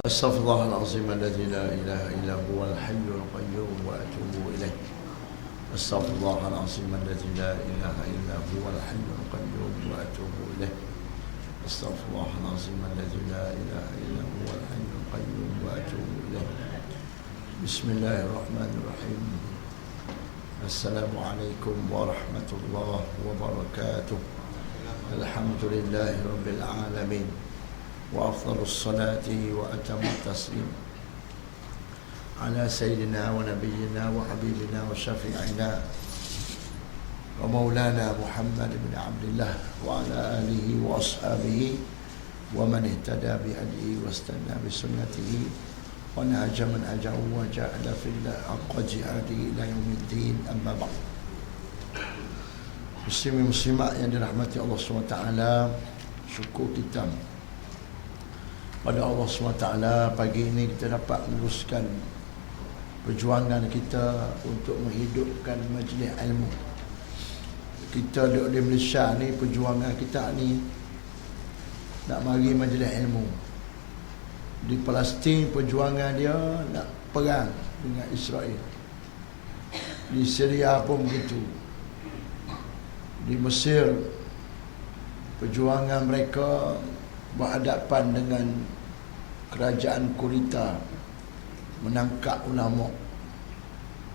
أستغفر الله العظيم الذي لا إله إلا هو الحي القيوم وأتوب إليه. أستغفر الله العظيم الذي لا إله إلا هو الحي القيوم وأتوب إليه. أستغفر الله العظيم الذي لا إله إلا هو الحي القيوم وأتوب إليه. بسم الله الرحمن الرحيم. السلام عليكم ورحمة الله وبركاته. الحمد لله رب العالمين، وأفضل الصلاة وأتم التسليم على سيدنا ونبينا وحبيبنا وشفيعنا ومولانا محمد بن عبد الله وعلى آله وأصحابه ومن اهتدى بهديه واستنى بسنته ونهج من أجاه وجاهد في الله حق جهاده إلى يوم الدين. أما بعد. Muslimin muslimat yang dirahmati Allah SWT, syukur kita pada Allah SWT pagi ini kita dapat meneruskan perjuangan kita untuk menghidupkan majlis ilmu. Kita duduk di Malaysia ni, perjuangan kita ni nak mari majlis ilmu. Di Palestin perjuangan dia nak perang dengan Israel. Di Syria pun begitu. Di Mesir perjuangan mereka berhadapan dengan kerajaan Kurita menangkap ulama.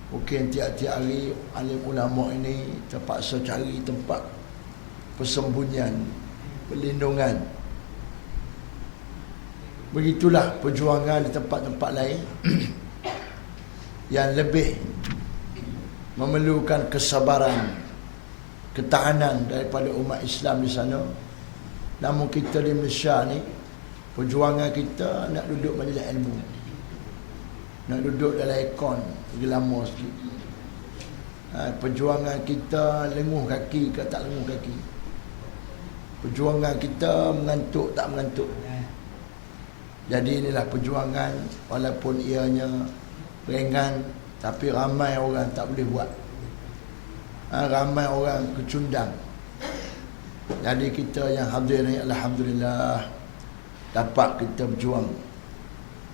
Mungkin tiap-tiap hari alim ulama ini terpaksa cari tempat persembunyian, perlindungan. Begitulah perjuangan di tempat-tempat lain yang lebih memerlukan kesabaran, ketahanan daripada umat Islam di sana. Namun kita di Malaysia ni, perjuangan kita nak duduk majlis ilmu, nak duduk dalam aircon lagi lama sikit. Perjuangan kita lenguh kaki ke tak lenguh kaki, perjuangan kita mengantuk tak mengantuk. Jadi inilah perjuangan, walaupun ianya ringan, tapi ramai orang tak boleh buat. Ramai orang kecundang. Jadi kita yang hadir ni, alhamdulillah, dapat kita berjuang.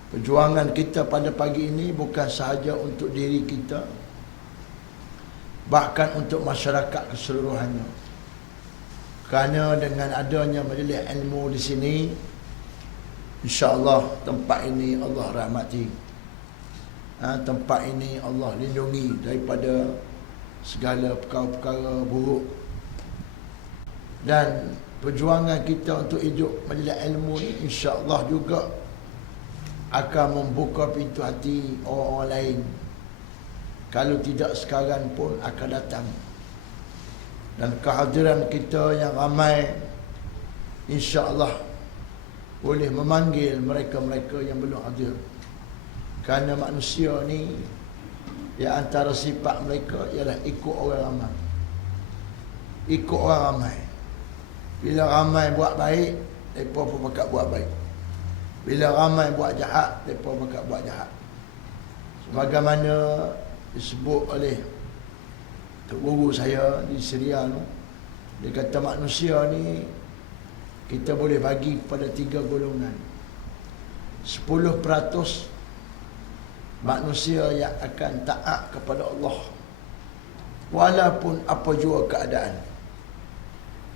Perjuangan kita pada pagi ini bukan sahaja untuk diri kita, bahkan untuk masyarakat keseluruhannya. Kerana dengan adanya majlis ilmu di sini, insya-Allah tempat ini Allah rahmati. Tempat ini Allah lindungi daripada segala perkara-perkara buruk. Dan perjuangan kita untuk hidup majlis ilmu ni insya-Allah juga akan membuka pintu hati orang-orang lain. Kalau tidak sekarang pun akan datang. Dan kehadiran kita yang ramai insya-Allah boleh memanggil mereka-mereka yang belum hadir. Kerana manusia ni, di antara sifat mereka ialah ikut orang ramai. Ikut orang ramai. Bila ramai buat baik, mereka pun bakal buat baik. Bila ramai buat jahat, mereka bakal buat jahat. Sebagaimana disebut oleh Tok Guru saya di Syria tu, dia kata manusia ni kita boleh bagi pada 3 golongan. 10% manusia yang akan taat kepada Allah walaupun apa jua keadaan.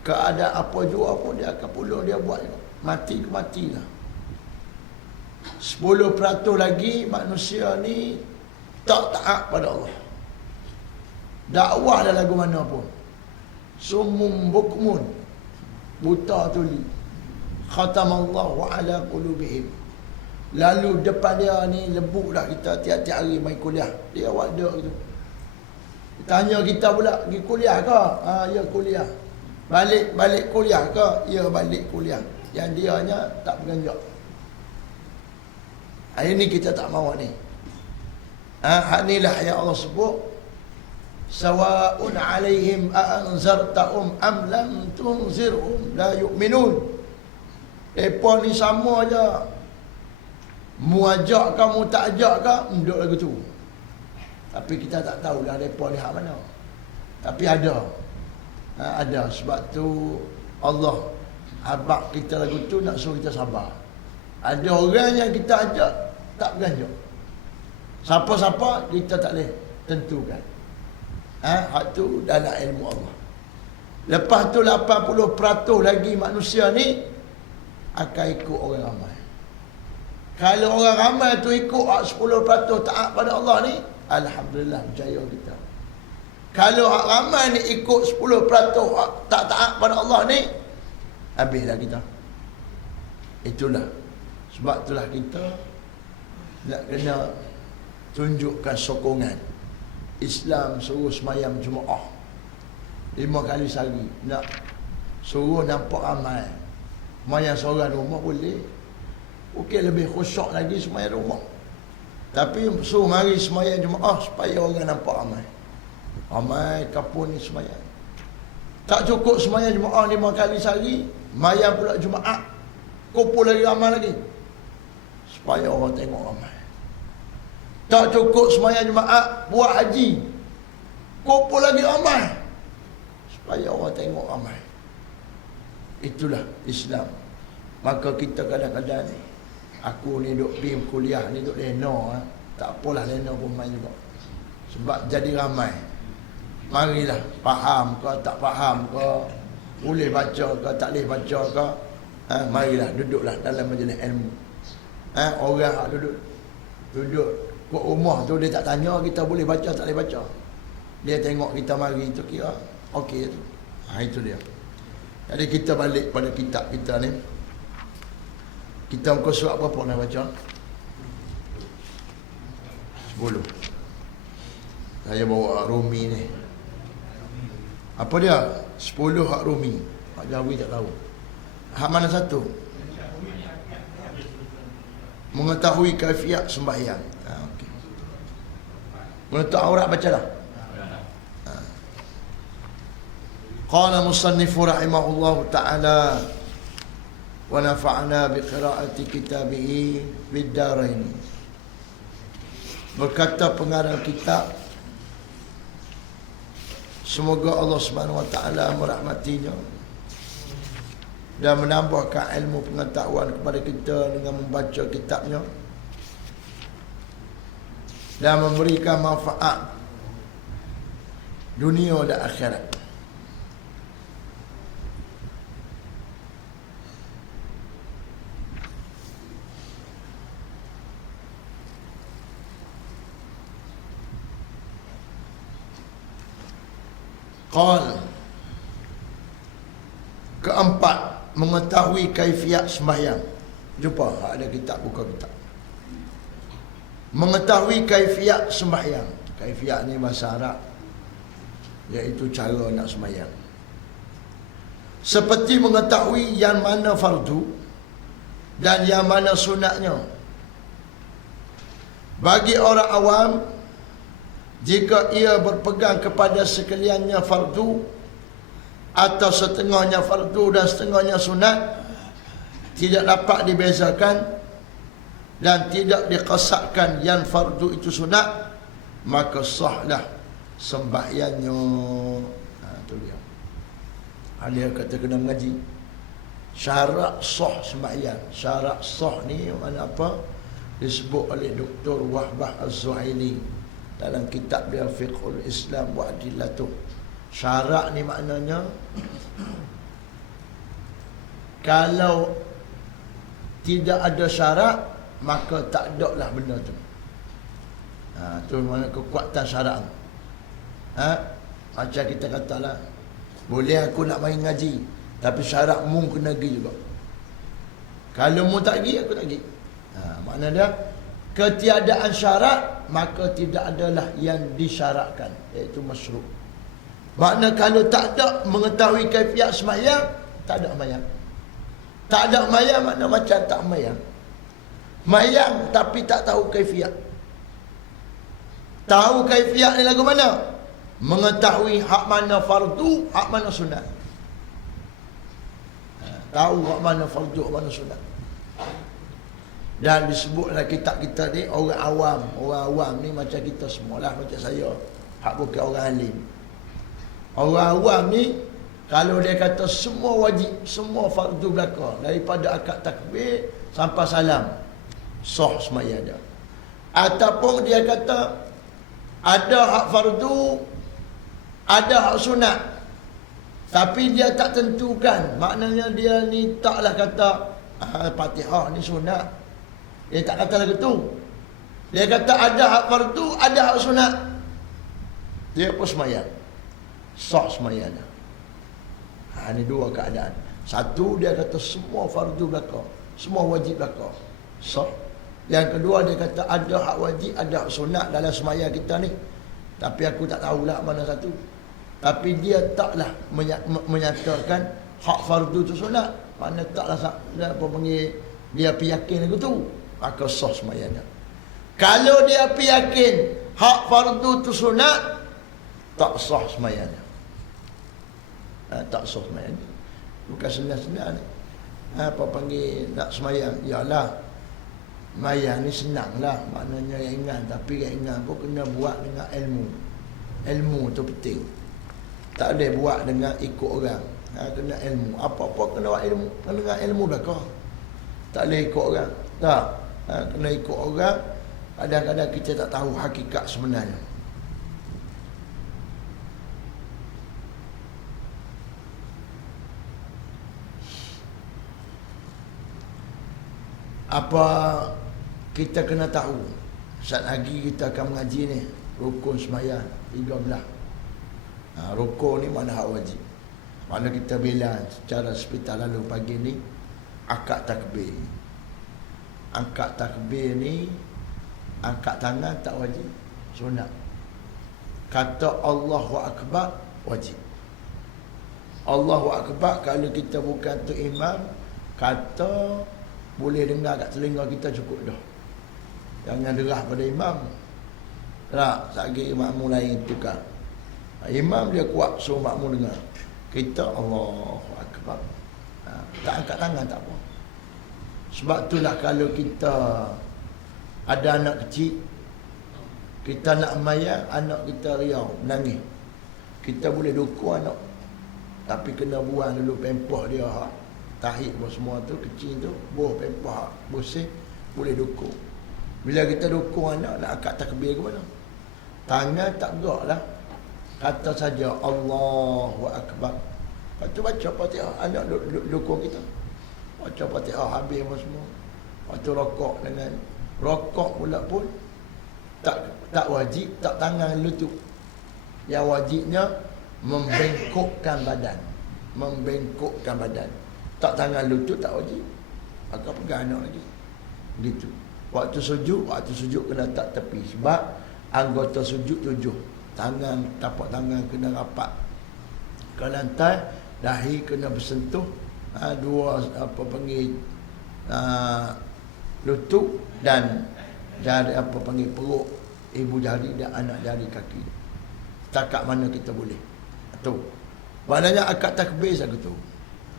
Keadaan apa jua pun dia akan pulung dia buat. Mati ke matilah. 10% lagi manusia ni tak taat pada Allah. Dakwah dah lagu mana pun. Sumum bukmun, buta tuli. Khatamallahu ala qulubihim. Lalu depan dia ni lebuk dah kita tiap-tiap hari main kuliah. Dia awak dek gitu. Tanya kita pula, pergi kuliah ke? Ya kuliah. Balik kuliah ke? Ya balik kuliah. Yang dianya tak beranjak. Hari ni kita tak mahu ni. Hak inilah yang Allah sebut, sawa'un alaihim a'anzartahum am lam tunzirhum la yu'minun. Mereka ni sama je. Mu ajak ke, mu tak ajak ke, duduk lagu tu. Tapi kita tak tahulah mereka ni hak mana. Tapi ada. Ada. Sebab tu Allah abak kita lagu tu nak suruh kita sabar. Ada orang yang kita ajak tak beranjak. Siapa-siapa kita tak boleh tentukan. Hak tu dalam ilmu Allah. Lepas tu 80% lagi manusia ni akan ikut orang ramai. Kalau orang ramai tu ikut 10% taat pada Allah ni, alhamdulillah berjaya kita. Kalau hak ramai ni ikut 10% tak taat pada Allah ni, habislah kita. Itulah. Sebab itulah kita nak kena tunjukkan sokongan. Islam suruh semayam Jumaat 5 kali sehari. Nak suruh nampak ramai. Semayam seorang rumah boleh. Okey, lebih khusyuk lagi semayam rumah. Tapi suruh mari semayam Jumaat supaya orang nampak ramai. Ramai kapun ni semayam. Tak cukup semayam Jumaat 5 kali sehari, mayam pula Jumaat, kumpul lagi ramai lagi, supaya orang tengok ramai. Tak cukup semayang Jumaat, buat haji, kumpul lagi ramai, supaya orang tengok ramai. Itulah Islam. Maka kita kadang-kadang ni, aku ni duk pergi kuliah ni duk lena, tak apalah lena pun main juga. Sebab jadi ramai. Marilah, faham ke tak faham ke, boleh baca ke tak boleh baca ke, marilah duduklah dalam majlis ilmu. Orang duduk kat rumah tu dia tak tanya kita boleh baca tak boleh baca. Dia tengok kita mari tu kira okey tu. Itu dia. Jadi kita balik pada kitab kita ni. Kita muka surat berapa nak baca? 10. Saya bawa Rumi ni. Apa dia? 10 hak Rumi. Hak Jawi tak tahu. Hak mana satu? Mengetahui kaifiat sembahyang. Okey. Menutup aurat bacalah. Qala musannifu rahimahullahu ta'ala wa nafa'na bi qira'ati kitabihi bid darain. Berkata pengarang kitab, semoga Allah Subhanahu wa taala merahmatinya dan menambahkan ilmu pengetahuan kepada kita dengan membaca kitabnya dan memberikan manfaat dunia dan akhirat. Keempat, mengetahui kaifiat sembahyang. Jumpa ada kitab, buka kitab. Mengetahui kaifiat sembahyang. Kaifiat ni bahasa Arab, iaitu cara nak sembahyang. Seperti mengetahui yang mana fardu dan yang mana sunatnya. Bagi orang awam, jika ia berpegang kepada sekaliannya fardu atau setengahnya fardu dan setengahnya sunat, tidak dapat dibezakan dan tidak dikasakkan yang fardu itu sunat, maka sahlah sembahyangnya. Itu dia. Ada kata kena mengaji syarat sah sembahyang. Syarat sah ni mana apa? Disebut oleh Dr. Wahbah Az-Zuhaili dalam kitab dia Fiqhul Islam wa Adillatuh. Syarat ni maknanya kalau tidak ada syarat maka tak ada lah benda tu. Tu mana kekuatan syarat. Macam kita katalah, boleh aku nak main ngaji, tapi syarat mu kena pergi juga. Kalau mu tak pergi, aku tak pergi. Makna dia ketiadaan syarat, maka tidak adalah yang disyaratkan, iaitu masyru'. Makna kalau tak ada mengetahui kaifiat sembahyang, tak ada sembahyang. Tak ada sembahyang makna macam tak sembahyang. Sembahyang tapi tak tahu kaifiat. Tahu kaifiat ni lagu mana? Mengetahui hak mana fardu, hak mana sunat. Tahu hak mana fardu, hak mana sunat. Dan disebutlah kitab kita ni orang awam. Orang awam ni macam kita semualah, macam saya, hak bukan orang alim. Orang awam ni Kalau dia kata semua wajib, semua fardu belaka, daripada akad takbir sampai salam, sah semaya dia. Ataupun dia kata ada hak fardu, ada hak sunat, tapi dia tak tentukan. Maknanya dia ni taklah kata Fatihah ni sunat. Dia tak kata lagu tu. Dia kata ada hak fardu, ada hak sunat. Dia pun sembahyang. Sah sembahyangnya. Ini dua keadaan. Satu, dia kata semua fardu belaka, semua wajib belaka, sah. Yang kedua, dia kata ada hak wajib, ada hak sunat dalam sembahyang kita ni, tapi aku tak tahulah mana satu. Tapi dia taklah menyatakan hak fardu tu sunat. Mana taklah apa panggil, dia pergi yakin lagu tu, maka sah sembahyangnya. Kalau dia pergi yakin hak fardu tu sunat, tak sah sembahyangnya. Tak sah sembahyang. Bukan senang-senang ni. Apa panggil nak sembahyang? Yalah, sembahyang ni senang lah, maknanya ringan. Tapi ringan pun kena buat dengan ilmu. Ilmu tu penting. Tak boleh buat dengan ikut orang. Kena ilmu. Apa-apa kena buat ilmu. Kena dengan ilmu belakang. Tak boleh ikut orang. Tak. Kena ikut orang. Kadang-kadang kita tak tahu hakikat sebenarnya. Apa kita kena tahu saat lagi kita akan mengaji ni rukun sembahyang 13. Rukun ni mana hak wajib. Mana kita bilang secara sepital lalu pagi ni, akad takbir. Angkat takbir ni, angkat tangan tak wajib, sunat. Kata Allahu Akbar wajib. Allahu Akbar kalau kita bukan tu imam, kata boleh dengar kat telinga kita cukup dah. Jangan derah pada imam. Tak, sagi makmum lain tukar. Imam dia kuat, suruh makmum dengar. Kita Allahu Akbar. Tak angkat tangan tak apa. Sebab itulah kalau kita ada anak kecil, kita nak mayang, anak kita riau, nangis, kita boleh dukung anak, tapi kena buang dulu pempah dia, tahik pun semua tu, kecil tu, buah pempah, bersih, boleh dukung. Bila kita dukung anak, nak akad takbir ke mana? Tangan tak gerak lah. Kata saja Allahu Akbar. Lepas tu baca Fatihah, anak dukung kita. Baca Fatihah habis pun semua. Lepas tu rokok dengan rokok pula pun tak wajib, tak tangan lutut. Yang wajibnya membengkokkan badan. Membengkokkan badan. Tak tangan lutut tak wajib. Maka pegang anak lagi. Gitu. Waktu sujud kena tak tepi. Sebab anggota sujud 7. Tangan, tapak tangan kena rapat ke lantai, dahi kena bersentuh, dua apa panggil lutut dan jari apa panggil perut, ibu jari dan anak jari kaki. Setakat mana kita boleh. Tu. Maknanya akad takbir saja tu.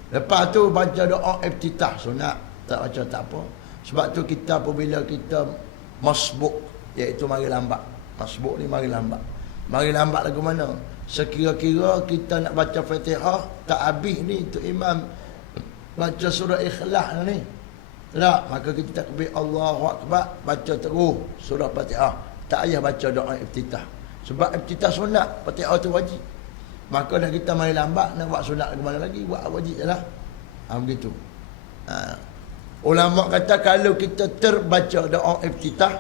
Lepas tu baca doa iftitah sunat, tak baca tak apa. Sebab tu kita apabila kita masbuk, iaitu mari lambat. Masbuk ni mari lambat. Mari lambat lagu mana? Sekira-kira kita nak baca Fatihah tak habis ni tu imam baca surah Ikhlas ni. Tak, maka kita takbir Allahu Akbar, baca terus surah Fatihah. Tak payah baca doa iftitah. Sebab iftitah sunat, Fatihah tu wajib. Maka dah kita mari lambat nak buat sunat ke mana lagi, buat wajib jelah. Begitu. Ulama kata kalau kita terbaca doa iftitah,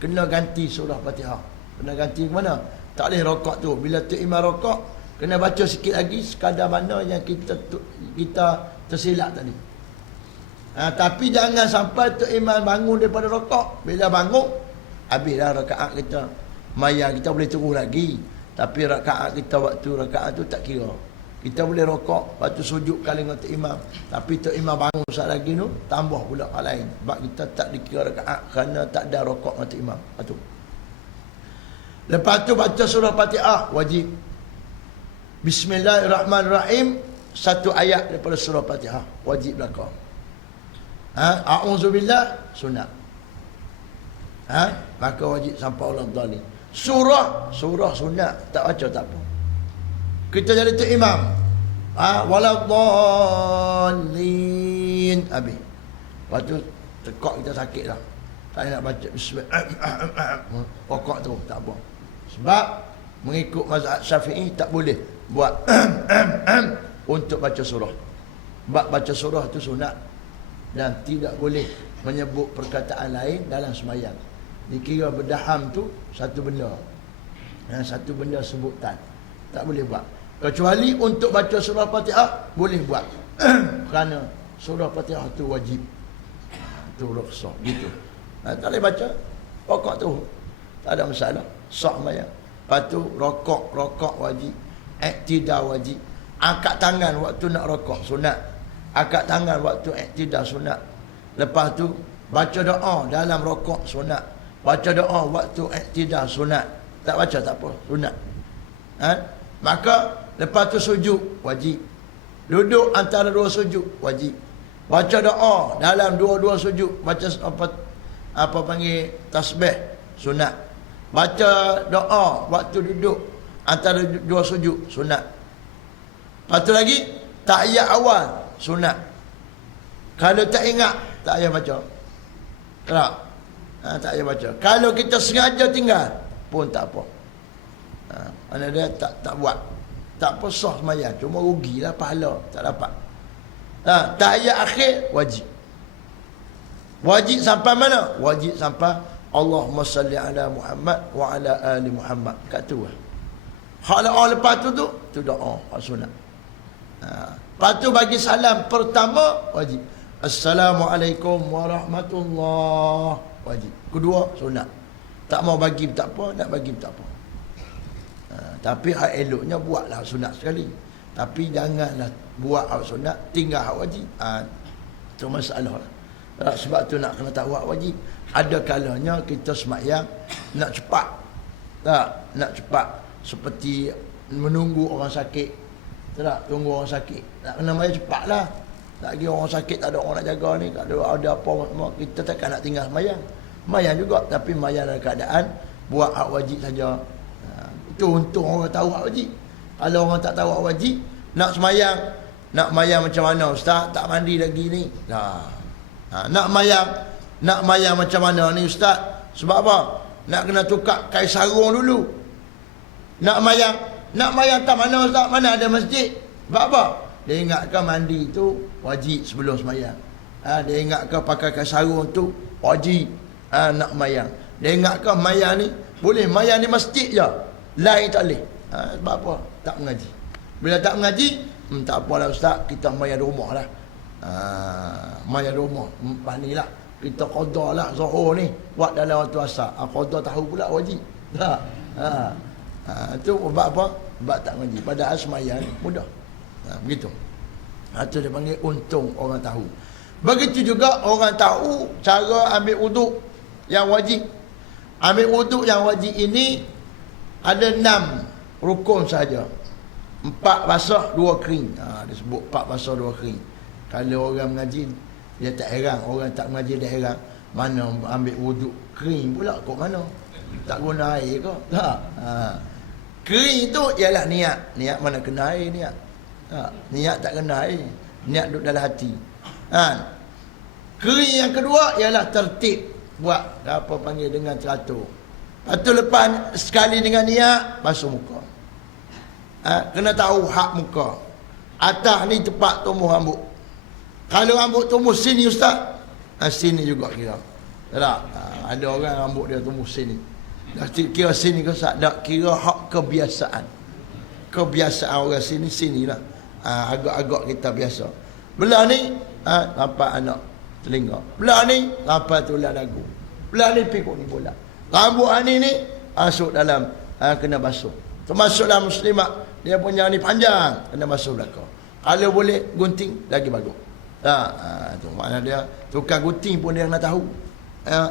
kena ganti surah Fatihah. Kena ganti ke mana? Tak boleh rokok tu. Bila tu imam rokok, kena baca sikit lagi sekadar mana yang kita tersilap tadi. Tapi jangan sampai tu imam bangun daripada rokok. Bila bangun, habislah rakaat kita. Mayang kita boleh turun lagi. Tapi rakaat kita waktu rakaat tu tak kira. Kita boleh rokok, lepas tu sujud kali dengan tu imam. Tapi tu imam bangun saat lagi tu, tambah pula hal lain. Sebab kita tak dikira rakaat kerana tak ada rokok dengan tu imam. Lepas tu baca surah Fatihah wajib. Bismillahirrahmanirrahim, satu ayat daripada surah Fatihah wajib belaka. A'udzubillah sunat. Maka wajib sampai Allah dhalim. Surah sunat tak baca tak apa. Kita jadi tu imam. Waladhdallin. Habis. Lepas tu tekak kita sakit dah. Tak nak baca bismillah. Pokok tu tak apa. Sebab mengikut mazhab Syafi'i tak boleh buat untuk baca surah. Sebab baca surah tu sunat dan tidak boleh menyebut perkataan lain dalam sembahyang. Dikira berdaham tu satu benda. Satu benda sebutan. Tak boleh buat. Kecuali untuk baca surah Fatihah boleh buat. Kerana surah Fatihah tu wajib. Tu rukhsah gitu. Tak boleh baca pokok tu. Tak ada masalah. Sah sembahyang. Lepas tu rokok wajib. Iktidal wajib. Angkat tangan waktu nak rokok sunat. Angkat tangan waktu iktidal sunat. Lepas tu baca doa dalam rokok sunat. Baca doa waktu iktidal sunat. Tak baca tak apa, sunat. Maka lepas tu sujud wajib. Duduk antara dua sujud wajib. Baca doa dalam dua-dua sujud, baca apa panggil tasbih sunat. Baca doa waktu duduk antara dua sujud sunat. Lepas tu lagi tahiyat awal sunat. Kalau tak ingat tak payah baca. Tak? Tak payah baca. Kalau kita sengaja tinggal pun tak apa. Mana dia tak buat. Tak apa sah sembahyang, cuma rugilah pahala tak dapat. Tahiyat akhir wajib. Wajib sampai mana? Wajib sampai Allahumma salli ala Muhammad wa ala ali Muhammad. Kat tu lah. Hak lepas tu doa, hak sunat. Lepas tu bagi salam pertama wajib. Assalamualaikum warahmatullahi wajib. Kedua sunat. Tak mau bagi tak apa, nak bagi tak apa. Tapi hak eloknya buatlah sunat sekali. Tapi janganlah buat hak sunat tinggal hak wajib. Itu masalah lah. Sebab tu nak kena tahu hak wajib. Ada kalanya kita sembahyang nak cepat. Tak, nak cepat seperti menunggu orang sakit. Tak, tunggu orang sakit. Nak kena sembahyang cepatlah. Tak lagi orang sakit, tak ada orang nak jaga ni, tak ada apa semua. Kita takkan nak tinggal sembahyang. Sembahyang juga, tapi sembahyang dalam keadaan buat hak wajib saja. Itu untung orang tahu hak wajib. Kalau orang tak tahu hak wajib, nak sembahyang macam mana ustaz? Tak mandi lagi ni. Nak sembahyang macam mana ni ustaz? Sebab apa? Nak kena tukar kain sarung dulu. Nak sembahyang tak mana ustaz? Mana ada masjid? Sebab apa? Dia ingatkan mandi tu wajib sebelum sembahyang. Dia ingatkan pakai kain sarung tu wajib. Nak sembahyang. Dia ingatkan sembahyang ni boleh sembahyang di masjid je. Lain tak boleh. Sebab apa? Tak mengaji. Bila tak mengaji, tak apalah ustaz, kita sembahyang di rumah lah. Sembahyang di rumah. Lepas ni lah, kita qada lah zuhur ni. Buat dalam waktu asar. Qada tahu pula wajib. Tak? Itu sebab apa? Sebab tak mengaji. Padahal sembahyang ni mudah. Begitu. Itu dia panggil untung orang tahu. Begitu juga orang tahu cara ambil wuduk yang wajib. Ambil wuduk yang wajib ini ada 6 rukun saja. 4 basah, 2 kering. Dia sebut 4 basah, 2 kering. Kalau orang mengaji dia tak heran, orang tak mengaji dia heran, mana ambil wuduk kering pula kok mana? Tak guna air ke? Tak. Kering itu ialah niat. Niat mana kena air niat. Niat tak kena air. Niat duduk dalam hati. Kering yang kedua ialah tertib. Buat apa panggil dengan teratur. Lepas tu lepas sekali dengan niat, basuh muka. Kena tahu hak muka. Atas ni tempat tumbuh rambut. Kalau rambut tumbuh sini ustaz, sini juga kira. Tak? Ada orang rambut dia tumbuh sini. Dah kira sini ke ustaz? Tak, kira hak kebiasaan. Kebiasaan orang sini-sinilah. Agak-agak kita biasa. Belah ni nampak anak telinga. Belah ni nampak tulang dagu. Belah ni pikuk ni bola. Rambut ni masuk dalam kena basuh. Termasuk dalam muslimat, dia punya ni panjang, kena basuh belakang. Kalau boleh gunting lagi bagus. Tu makna dia tukar gunting pun dia nak tahu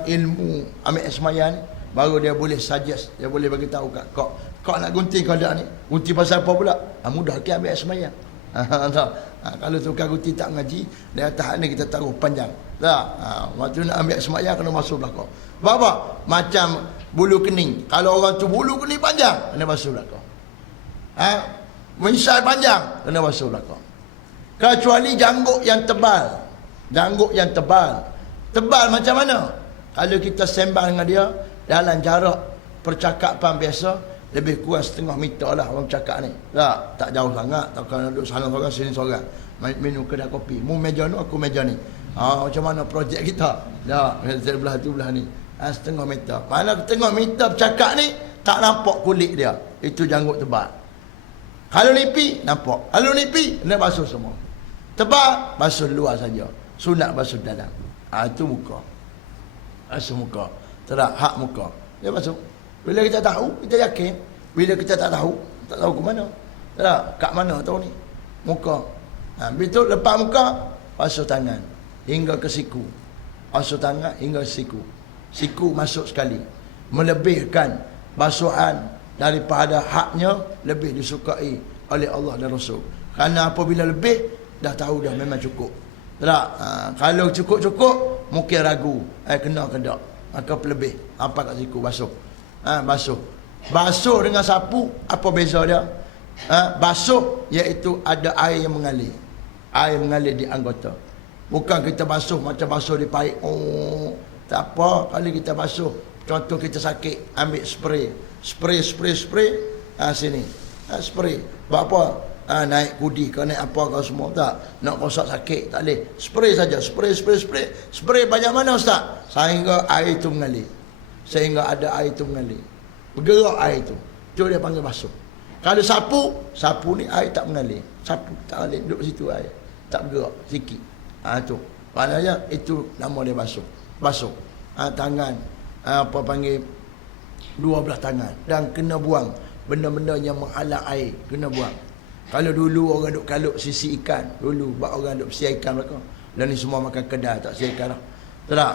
ilmu ambil sembahyang ni, baru dia boleh suggest, dia boleh bagi tahu kat kau nak gunting kau dak ni. Gunting pasal apa pula? Mudah ke ambil sembahyang. Kalau tukar gunting tak ngaji, dia tahap ni kita taruh panjang. Tak. Waktu nak ambil sembahyang kena masuk belakang. Sebab apa? Macam bulu kening. Kalau orang tu bulu kening panjang, kena masuk belakang. Misai panjang, kena basuh belakang. Kecuali janggut yang tebal. Janggut yang tebal. Tebal macam mana? Kalau kita sembang dengan dia dalam jarak percakapan biasa, lebih kurang setengah meter lah orang cakap ni. Tak jauh sangat. Takkan duduk sana seorang, sini seorang. Minum kedai kopi. Mu meja ni, aku meja ni. Macam mana projek kita? Sebelah tu, belah ni. Setengah meter. Mana setengah meter bercakap ni, tak nampak kulit dia. Itu janggut tebal. Kalau nipi, nampak. Kalau nipi, kena basuh semua. Tebal, basuh luar saja. Sunat basuh dalam. Itu muka. Basuh muka. Tak hak muka. Dia basuh. Bila kita tahu, kita yakin. Bila kita tak tahu ke mana. Tak, kat mana tahu ni? Muka. Betul, lepas muka, basuh tangan. Hingga ke siku. Basuh tangan hingga siku. Siku masuk sekali. Melebihkan basuhan daripada haknya, lebih disukai oleh Allah dan Rasul. Kerana apabila lebih, dah tahu dah memang cukup. Tak? Kalau cukup-cukup, mungkin ragu. Kena ke tak? Maka lebih. Apa kat siku? Basuh. Basuh. Basuh dengan sapu, apa beza dia? Basuh iaitu ada air yang mengalir. Air mengalir di anggota. Bukan kita basuh macam basuh di paip. Tak apa. Kalau kita basuh, contoh kita sakit, ambil spray. Spray. Sini. Spray. Buat apa? Naik kudi ke, naik apa ke semua. Tak. Nak rosak sakit, tak boleh. Spray saja. Spray. Spray banyak mana Ustaz? Sehingga air itu mengalir. Sehingga ada air itu mengalir. Bergerak air itu. Itu dia panggil basuh. Kalau sapu ni air tak mengalir. Sapu tak mengalir. Duduk situ air. Tak bergerak. Sikit. Itu. Maknanya itu nama dia basuh. Basuh. Tangan. Apa panggil, dua belah tangan. Dan kena buang benda-benda yang menghalang air. Kena buang. Kalau dulu orang duk kalut sisi ikan. Dulu buat orang duk bersih ikan belakang. Dan ni semua makan kedai, tak bersih ikan lah. Tak?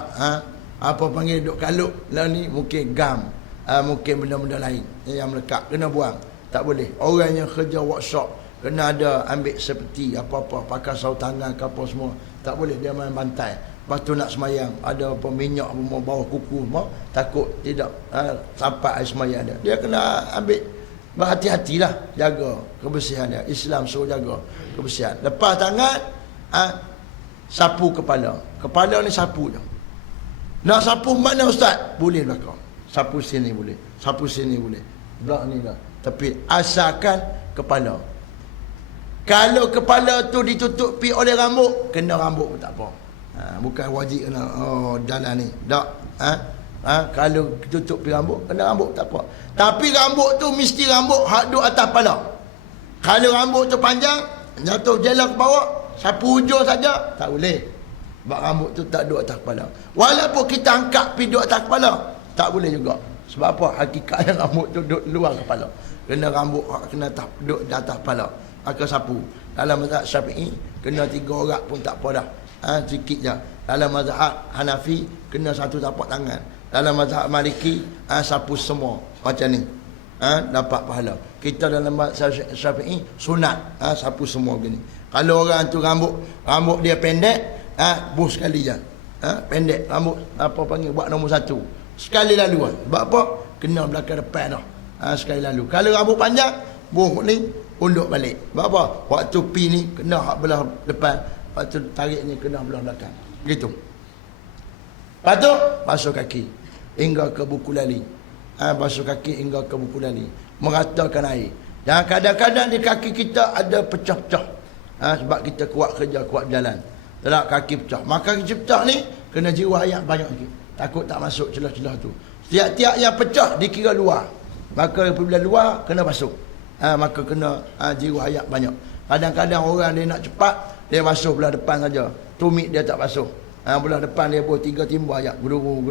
Apa panggil duk kalut lah ni, mungkin gam. Mungkin benda-benda lain yang melekat. Kena buang. Tak boleh. Orang yang kerja workshop, kena ada ambil seperti apa-apa. Pakai saut tangan ke apa semua. Tak boleh. Dia main bantai. Lepas tu nak semayang, ada apa minyak bawah kuku semua. Takut tidak sampai air semayang dia. Dia kena ambil. Berhati-hatilah jaga kebersihan dia. Islam suruh jaga kebersihan. Lepas tangan, sapu kepala. Kepala ni sapu je. Nak sapu mana Ustaz? Boleh belakang. Sapu sini boleh. Sapu sini boleh. Belak ni lah. Tapi asalkan kepala. Kalau kepala tu ditutupi oleh rambut, kena rambut pun tak apa. Bukan wajib kena jalan ni. Tak. Kalau tutup rambut, kena rambut tak apa. Tapi rambut tu mesti rambut hak duduk atas kepala. Kalau rambut tu panjang, jatuh jela ke bawah, sapu hujung saja, tak boleh. Sebab rambut tu tak duduk atas kepala. Walaupun kita angkat pergi duduk atas kepala, tak boleh juga. Sebab apa? Hakikatnya rambut tu duduk luar kepala. Kena rambut kena duduk di atas kepala. Maka sapu. Dalam mazhab Syafi'i, kena 3 orang pun tak apa dah. Sikit je. Dalam mazhab Hanafi, kena 1 tapak tangan. Dalam mazhab Maliki, sapu semua macam ni, dapat pahala. Kita dalam mazhab Syafi'i sunat, sapu semua begini. Kalau orang tu rambut dia pendek, buh sekali je, pendek rambut, apa panggil, buat nombor 1 sekali lalu. Sebab apa? Kena belakang depan dah, sekali lalu. Kalau rambut panjang, buh ni unduk balik. Sebab apa? Waktu pi ni kena hak belah depan, waktu tarik ni kena belah belakang. Gitu. Lepas tu, basuh kaki hingga ke buku lali. Basuh kaki hingga ke buku lali. Meratakan air. Dan kadang-kadang di kaki kita ada pecah-pecah. Sebab kita kuat kerja, kuat berjalan. Tak kaki pecah. Maka kaki pecah ni, kena jiwa air banyak lagi. Takut tak masuk celah-celah tu. Tiap-tiap yang pecah dikira luar. Maka apabila luar, kena basuh. Maka kena jiwa air banyak. Kadang-kadang orang dia nak cepat, dia basuh belah depan saja. Tumit dia tak basuh. Belah depan dia buh 3 timba ayat. Gurung.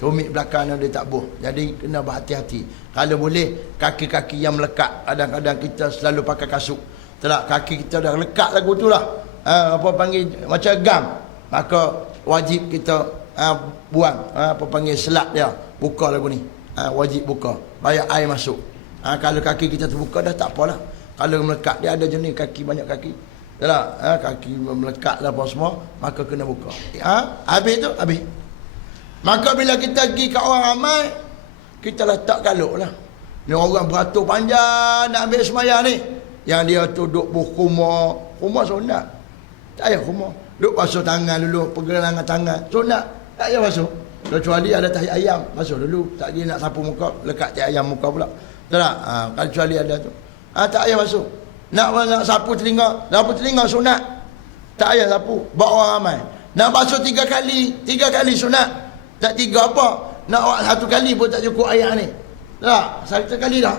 Tumit belakang dia tak buh. Jadi kena berhati-hati. Kalau boleh, kaki-kaki yang melekat. Kadang-kadang kita selalu pakai kasut. Tak, kaki kita dah lekat lagu tu lah. Apa panggil, macam gam. Maka wajib kita buang. Apa panggil, selat dia. Buka lagu ni. Wajib buka. Bayar air masuk. Kalau kaki kita terbuka dah tak apalah. Kalau melekat, dia ada jenis kaki, banyak kaki. Tak, kaki melekat lah apa semua, maka kena buka. Habis tu, habis. Maka bila kita pergi kat orang ramai, kita letak kaluk lah. Ni orang beratur panjang nak ambil semayang ni. Yang dia tu duk berkhumar. Khumar sunat. Tak payah khumar. Duk basuh tangan dulu, pergelangan tangan. Sunat. Tak payah basuh. Kecuali ada tahi ayam, basuh dulu. Tak dia nak sapu muka, lekat tahi ayam muka pula. Tak? Kecuali ada tu. Tak payah basuh. Nak sapu telinga sunat. Tak payah sapu. Bawa orang ramai. Nak basuh 3 kali sunat. Tak 3 apa? Nak buat 1 kali pun tak cukup air ni. Tak? 1 kali dah.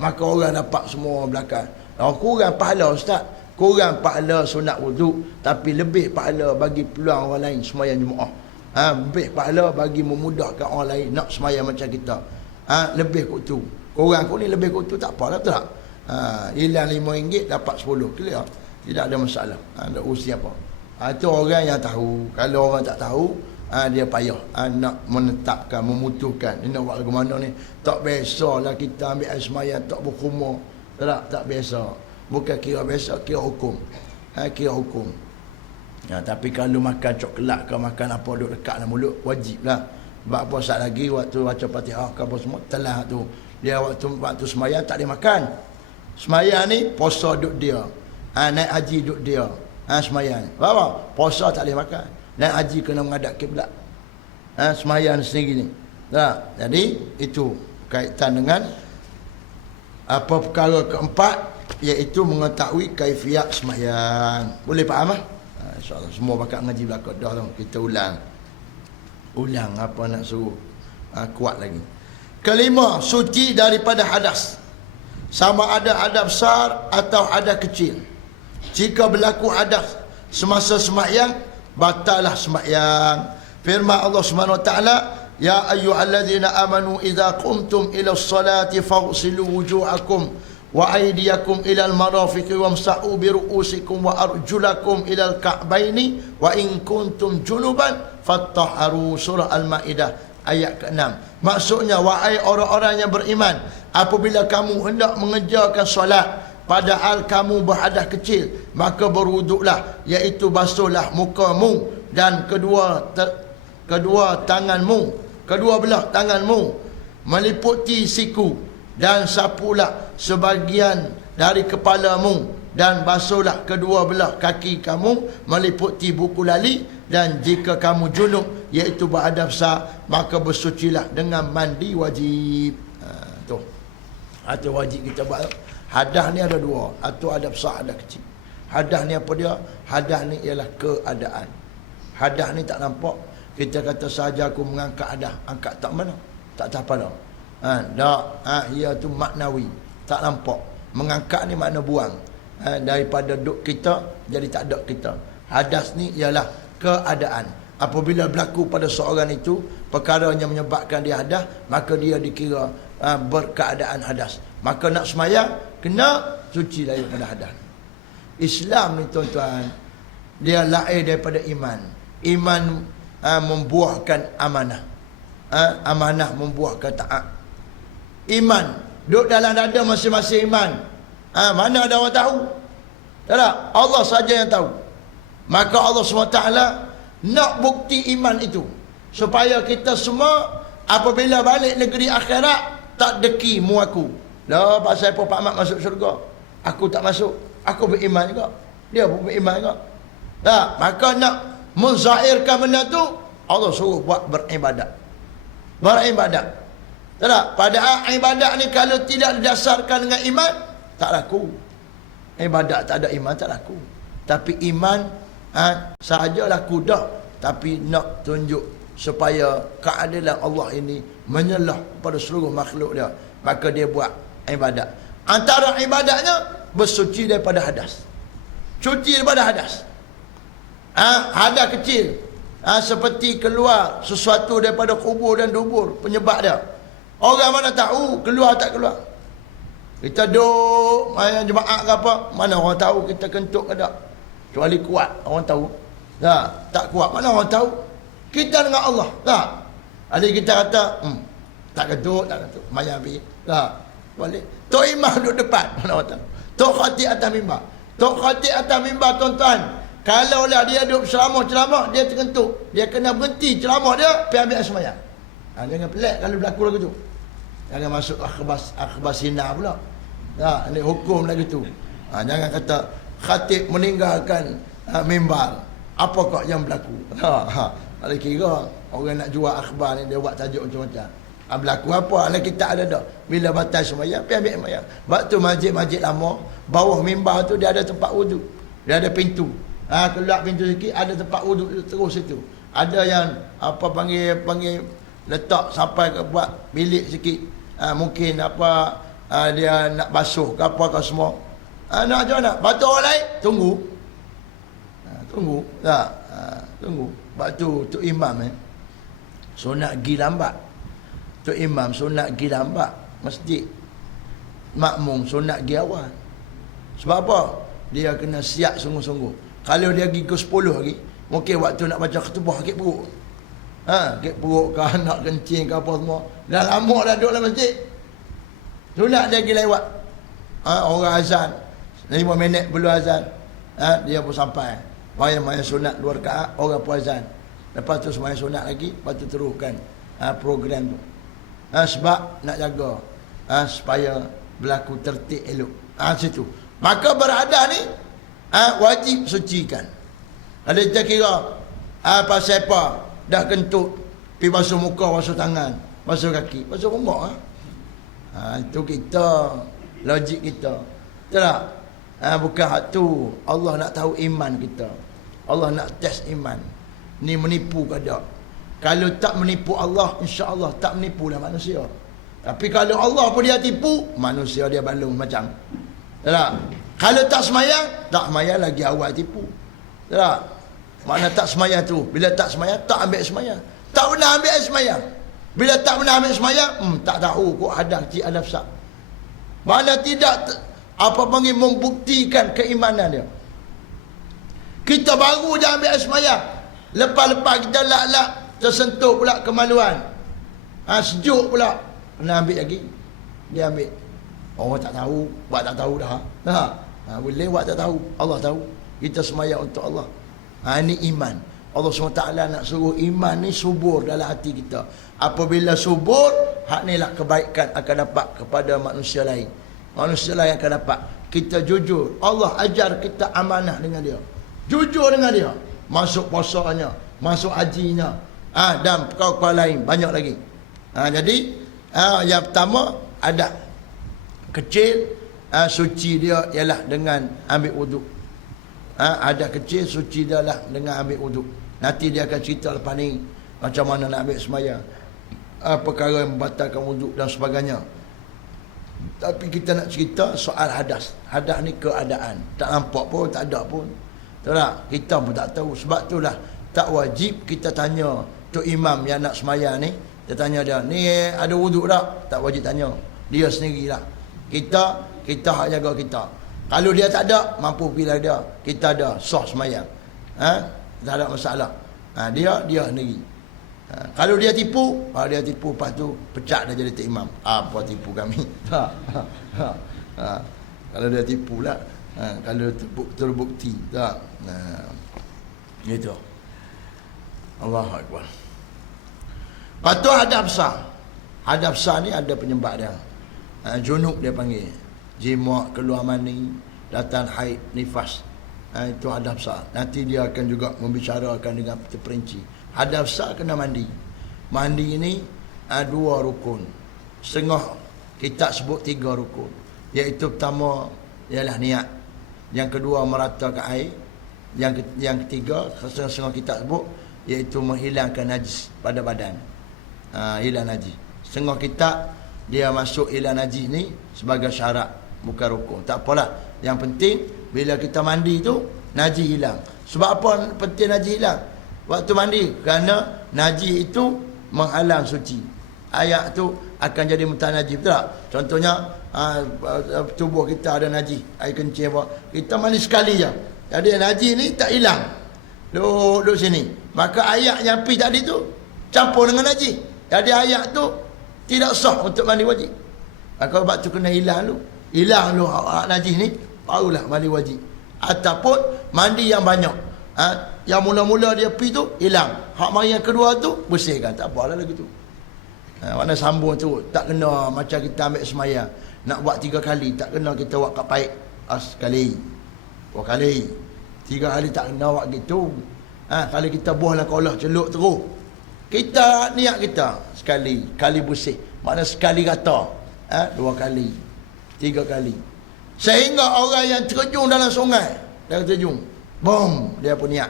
Maka orang dapat semua belakang. Kurang pahala ustaz. Kurang pahala sunat wuduk. Tapi lebih pahala bagi peluang orang lain sembahyang Jumaat. Lebih pahala bagi memudahkan orang lain nak sembahyang macam kita. Lebih kot tu. Kurang kot ni lebih kot tu tak apa lah tak? Hilang RM5 dapat 10. Clear? Tidak ada masalah. Tak usia apa. Itu orang yang tahu. Kalau orang tak tahu, dia payah nak menetapkan, memutuskan dia nak buat lagu mana ni. Tak biasalah kita ambil air sembahyang tak berkhumar. Tak biasa. Bukan kira biasa, kira hukum. Kira hukum. Tapi kalau makan coklat ke makan apa duduk dekat dalam mulut, wajib lah. Sebab apa saat lagi waktu baca Fatihah ke apa semua telah tu. Dia waktu sembahyang tak boleh makan. Sembahyang ni puasa duduk dia. Naik haji duduk dia. Sembahyang. Apa? Puasa tak boleh makan. Naik haji kena menghadap kiblat. Sembahyang sendiri ni. Tak? Jadi itu kaitan dengan apa perkara keempat, iaitu mengetahui kaifiat sembahyang. Boleh faham ah? InsyaAllah semua bakat ngaji belakang dah tu. Kita ulang apa nak suruh kuat lagi. Kelima, suci daripada hadas. Sama ada hadas besar atau hadas kecil. Jika berlaku hadas semasa sembahyang, batalah sembahyang. Firman Allah Subhanahu Wa Taala, ya ayyuhallazina amanu idza qumtum ila sholati faghsilu wujuhakum wa aydiyakum ila al-marafiqi wamsa'u bi ru'usikum wa arjulakum ila al-ka'baini wa in kuntum junuban fattahharu. Surah Al-Maidah ayat ke-6. Maksudnya, wahai orang-orang yang beriman, apabila kamu hendak mengerjakan solat padahal kamu berhadas kecil, maka berwuduklah, iaitu basuhlah mukamu dan kedua belah tanganmu meliputi siku, dan sapulah sebagian dari kepalamu, dan basuhlah kedua belah kaki kamu meliputi buku lali, dan jika kamu junub iaitu berhadas besar, maka bersucilah dengan mandi wajib. Tu atau wajib kita buat. Hadas ni ada dua, atau hadas besar, hadas kecil. Hadas ni apa dia? Hadas ni ialah keadaan. Hadas ni tak nampak. Kita kata sahaja aku mengangkat hadas, angkat tak mana? Tak apa dah. Ia tu maknawi, tak nampak. Mengangkat ni makna buang. Daripada duk kita jadi tak ada kita. Hadas ni ialah keadaan. Apabila berlaku pada seorang itu perkara yang menyebabkan dia hadas, maka dia dikira berkeadaan hadas. Maka nak sembahyang kena suci daripada hadas. Islam ni tuan-tuan, dia lahir daripada iman. Iman membuahkan amanah. Amanah membuahkan taat. Iman duduk dalam dada masing-masing iman. Mana ada orang tahu? Tak? Allah saja yang tahu. Maka Allah SWT nak bukti iman itu, supaya kita semua apabila balik negeri akhirat tak deki mu aku. Dah pasal apa Pak Mat masuk syurga, aku tak masuk. Aku beriman juga, dia pun beriman juga. Tak? Maka nak menzahirkan benda tu, Allah suruh buat beribadat. Beribadat. Tak? Padahal ibadat ni kalau tidak didasarkan dengan iman, tak laku. Ibadat tak ada iman, tak laku. Tapi iman sahaja laku dah. Tapi nak tunjuk supaya keadilan Allah ini menyelah pada seluruh makhluk dia, maka dia buat ibadat. Antara ibadatnya bersuci daripada hadas. Cuci daripada hadas. Hadas kecil, seperti keluar sesuatu daripada kubur dan dubur, penyebab dia. Orang mana tahu keluar tak keluar? Kita duduk main jemaah ke apa, mana orang tahu kita kentut ke tak? Kecuali kuat orang tahu. Tak kuat mana orang tahu? Kita dengan Allah. Tak. Ada kita kata tak kentut, mayat pergi. Tak. Boleh. Tok Imam duduk depan, mana orang tahu? Tok Khatib atas mimbar. Tok Khatib atas mimbar, tuan-tuan, kalaulah dia duduk ceramah, dia terkentut, dia kena berhenti ceramah dia, pergi ambil sembahyang. Jangan pelik kalau berlaku lagu tu. Jangan masuk akhbar sinar pula. Ini hukum lagi tu. Jangan kata khatib meninggalkan mimbar. Apakah yang berlaku? Ada kira orang nak jual akhbar ni dia buat tajuk macam-macam. Berlaku apa? Dalam kitab ada tak? Bila batal sembahyang, pergi ambil sembahyang. Waktu masjid-masjid lama, bawah mimbar tu dia ada tempat wuduk. Dia ada pintu. Keluar pintu sikit ada tempat wuduk terus situ. Ada yang apa panggil letak sampai ke buat bilik sikit. Mungkin dia nak basuh ke apa ke semua. Nak macam mana? Batu orang lain tunggu. Tunggu. Tunggu. Waktu tu imam sunat pergi lambat. Tu imam sunat pergi lambat masjid. Makmum sunat pergi awal. Sebab apa? Dia kena siap sungguh-sungguh. Kalau dia pergi ke 10 lagi, mungkin waktu nak baca khutbah sakit perut. Sakit perut ke anak kencing ke apa semua. Dah lama dah duduk dalam masjid. Sunat dia pergi lewat. Orang azan 5 minit belum azan. Dia pun sampai. Mayang-mayang sunat 2 rakaat, orang pun azan. Lepas tu semayang sunat lagi, lepas tu teruskan program tu. Sebab nak jaga supaya berlaku tertib elok. Situ. Maka beradah ni wajib sucikan. Ada kita kira pasal apa? Dah kentut, pergi basuh muka, basuh tangan, basuh kaki, basuh rambut. Itu kita, logik kita. Betul tak? Bukan hak tu. Allah nak tahu iman kita. Allah nak test iman. Ni menipu ke tak? Kalau tak menipu Allah, insya-Allah tak menipulah manusia. Tapi kalau Allah pun dia tipu, manusia dia balung macam. Tak? Kalau tak semayang, tak semayang lagi awal tipu. Tak? Mana tak semayang tu? Bila tak semayang, tak ambil semayang. Tak pernah ambil semayang. Bila tak pernah ambil semayang, tak tahu kok ada kecil ada besar. Mana tidak apa panggil membuktikan keimanan dia. Kita baru dah ambil semayang. Lepas-lepas kita lak-lak tersentuh pula kemaluan. Sejuk pula. Kena ambil lagi. Dia ambil. Orang tak tahu. Buat tak tahu dah. Boleh buat tak tahu. Allah tahu. Kita semayang untuk Allah. Ini iman. Allah SWT nak suruh iman ni subur dalam hati kita. Apabila subur, hak ni lah kebaikan akan dapat kepada manusia lain. Manusia lain akan dapat. Kita jujur. Allah ajar kita amanah dengan dia. Jujur dengan dia. Masuk puasanya, masuk hajinya, dan perkara-perkara lain banyak lagi. Jadi yang pertama adab kecil, suci dia ialah dengan ambil wuduk. Adab kecil suci dia lah dengan ambil wuduk. Nanti dia akan cerita lepas ni macam mana nak ambil sembahyang, perkara yang membatalkan wuduk dan sebagainya. Tapi kita nak cerita soal hadas. Hadas ni keadaan. Tak nampak pun, tak ada pun. Tahu tak? Kita pun tak tahu. Sebab itulah tak wajib kita tanya Tok Imam yang nak semayang ni. Dia tanya dia, ni ada wuduk tak? Tak wajib tanya. Dia sendirilah. Kita hak jaga kita. Kalau dia tak ada, mampu pilih dia. Kita ada, sah semayang. Tak ada masalah. Dia sendiri. Kalau dia tipu, lepas tu pecat dia jadi Tok Imam. Apa tipu kami? Kalau dia tipu lah. Kalau terbukti tak. Gitu. Allahu Akbar. Patut hadap besar. Hadap besar ni ada penyebab dia. Junub dia panggil. Jima' keluar mani, datang haid, nifas. Itu hadap besar. Nanti dia akan juga membicarakan dengan terperinci. Hadap besar kena mandi. Mandi ni 2 rukun. Setengah kita sebut 3 rukun. Iaitu pertama ialah niat. Yang kedua meratakan air. Yang ketiga setengah kita sebut iaitu menghilangkan najis pada badan. Hilang najis. Setengah kita dia masuk hilang najis ni sebagai syarat, bukan rukun. Tak apalah. Yang penting bila kita mandi tu najis hilang. Sebab apa penting najis hilang? Waktu mandi kerana najis itu menghalang suci. Ayat tu akan jadi mutanajis, betul tak? Contohnya tubuh kita ada najis, air kencing apa, kita mandi sekali je. Jadi najis ni tak hilang. Duduk sini. Maka ayak yang pi tadi tu campur dengan najis. Jadi ayak tu tidak sah untuk mandi wajib. Maka sebab tu kena hilang dulu. Hilang dulu najis ni, barulah mandi wajib. Ataupun mandi yang banyak. Yang mula-mula dia pi tu hilang. Hak mari yang kedua tu bersihkan. Tak apalah lagi tu. Mana sambung tu tak kena macam kita ambil semayang. Nak buat 3 kali, tak kena kita buat kat paik sekali, 2 kali, 3 kali tak kena buat gitu. Kalau kita buah lah Allah celuk terus, kita niat kita sekali, kali bersih, makna sekali rata, 2 kali, 3 kali, sehingga orang yang terjun dalam sungai, dia terjun, bom, dia pun niat,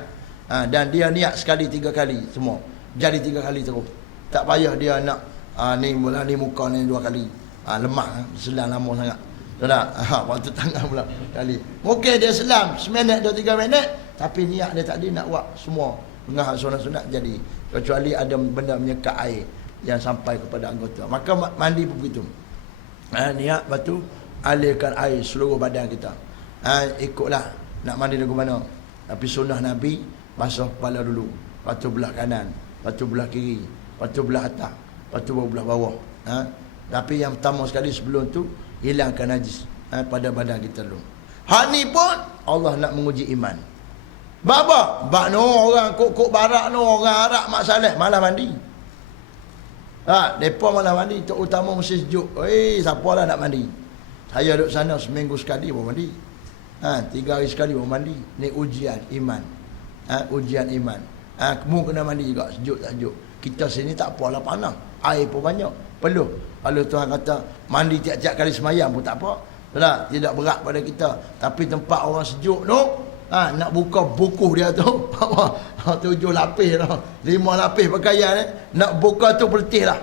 dan dia niat sekali 3 kali semua, jadi 3 kali terus. Tak payah dia nak ni mula ni muka ni 2 kali. Lemah, selang lama sangat. Tahu tak? Waktu tangan pula kali. Mungkin dia selam seminit 2-3 minit, tapi niat dia tadi nak buat semua dengan sunat-sunat jadi. Kecuali ada benda menyekat air yang sampai kepada anggota. Maka mandi pun begitu. Niat, lepas tu alirkan air seluruh badan kita. Ikutlah nak mandi lagu mana. Tapi sunnah Nabi, basuh kepala dulu, lepas tu belah kanan, lepas tu belah kiri, lepas tu belah atas, lepas tu belah bawah. Tapi yang pertama sekali sebelum tu, hilangkan najis pada badan kita dulu. Hak ni pun Allah nak menguji iman. Bapa, bak no orang kok barak no orang Arab mak saleh malah mandi. Depa malah mandi, terutama musim sejuk. Siapa lah nak mandi? Saya duduk sana seminggu sekali baru mandi. 3 hari sekali baru mandi. Ni ujian iman. Ujian iman. Kamu kena mandi juga, sejuk tak sejuk. Kita sini tak apalah panas, air pun banyak, perlu. Kalau Tuhan kata mandi tiap-tiap kali semayang pun tak apa, tak? Tidak berat pada kita. Tapi tempat orang sejuk tu, nak buka buku dia tu 7 lapis lah, 5 lapis pakaian nak buka tu bertih lah.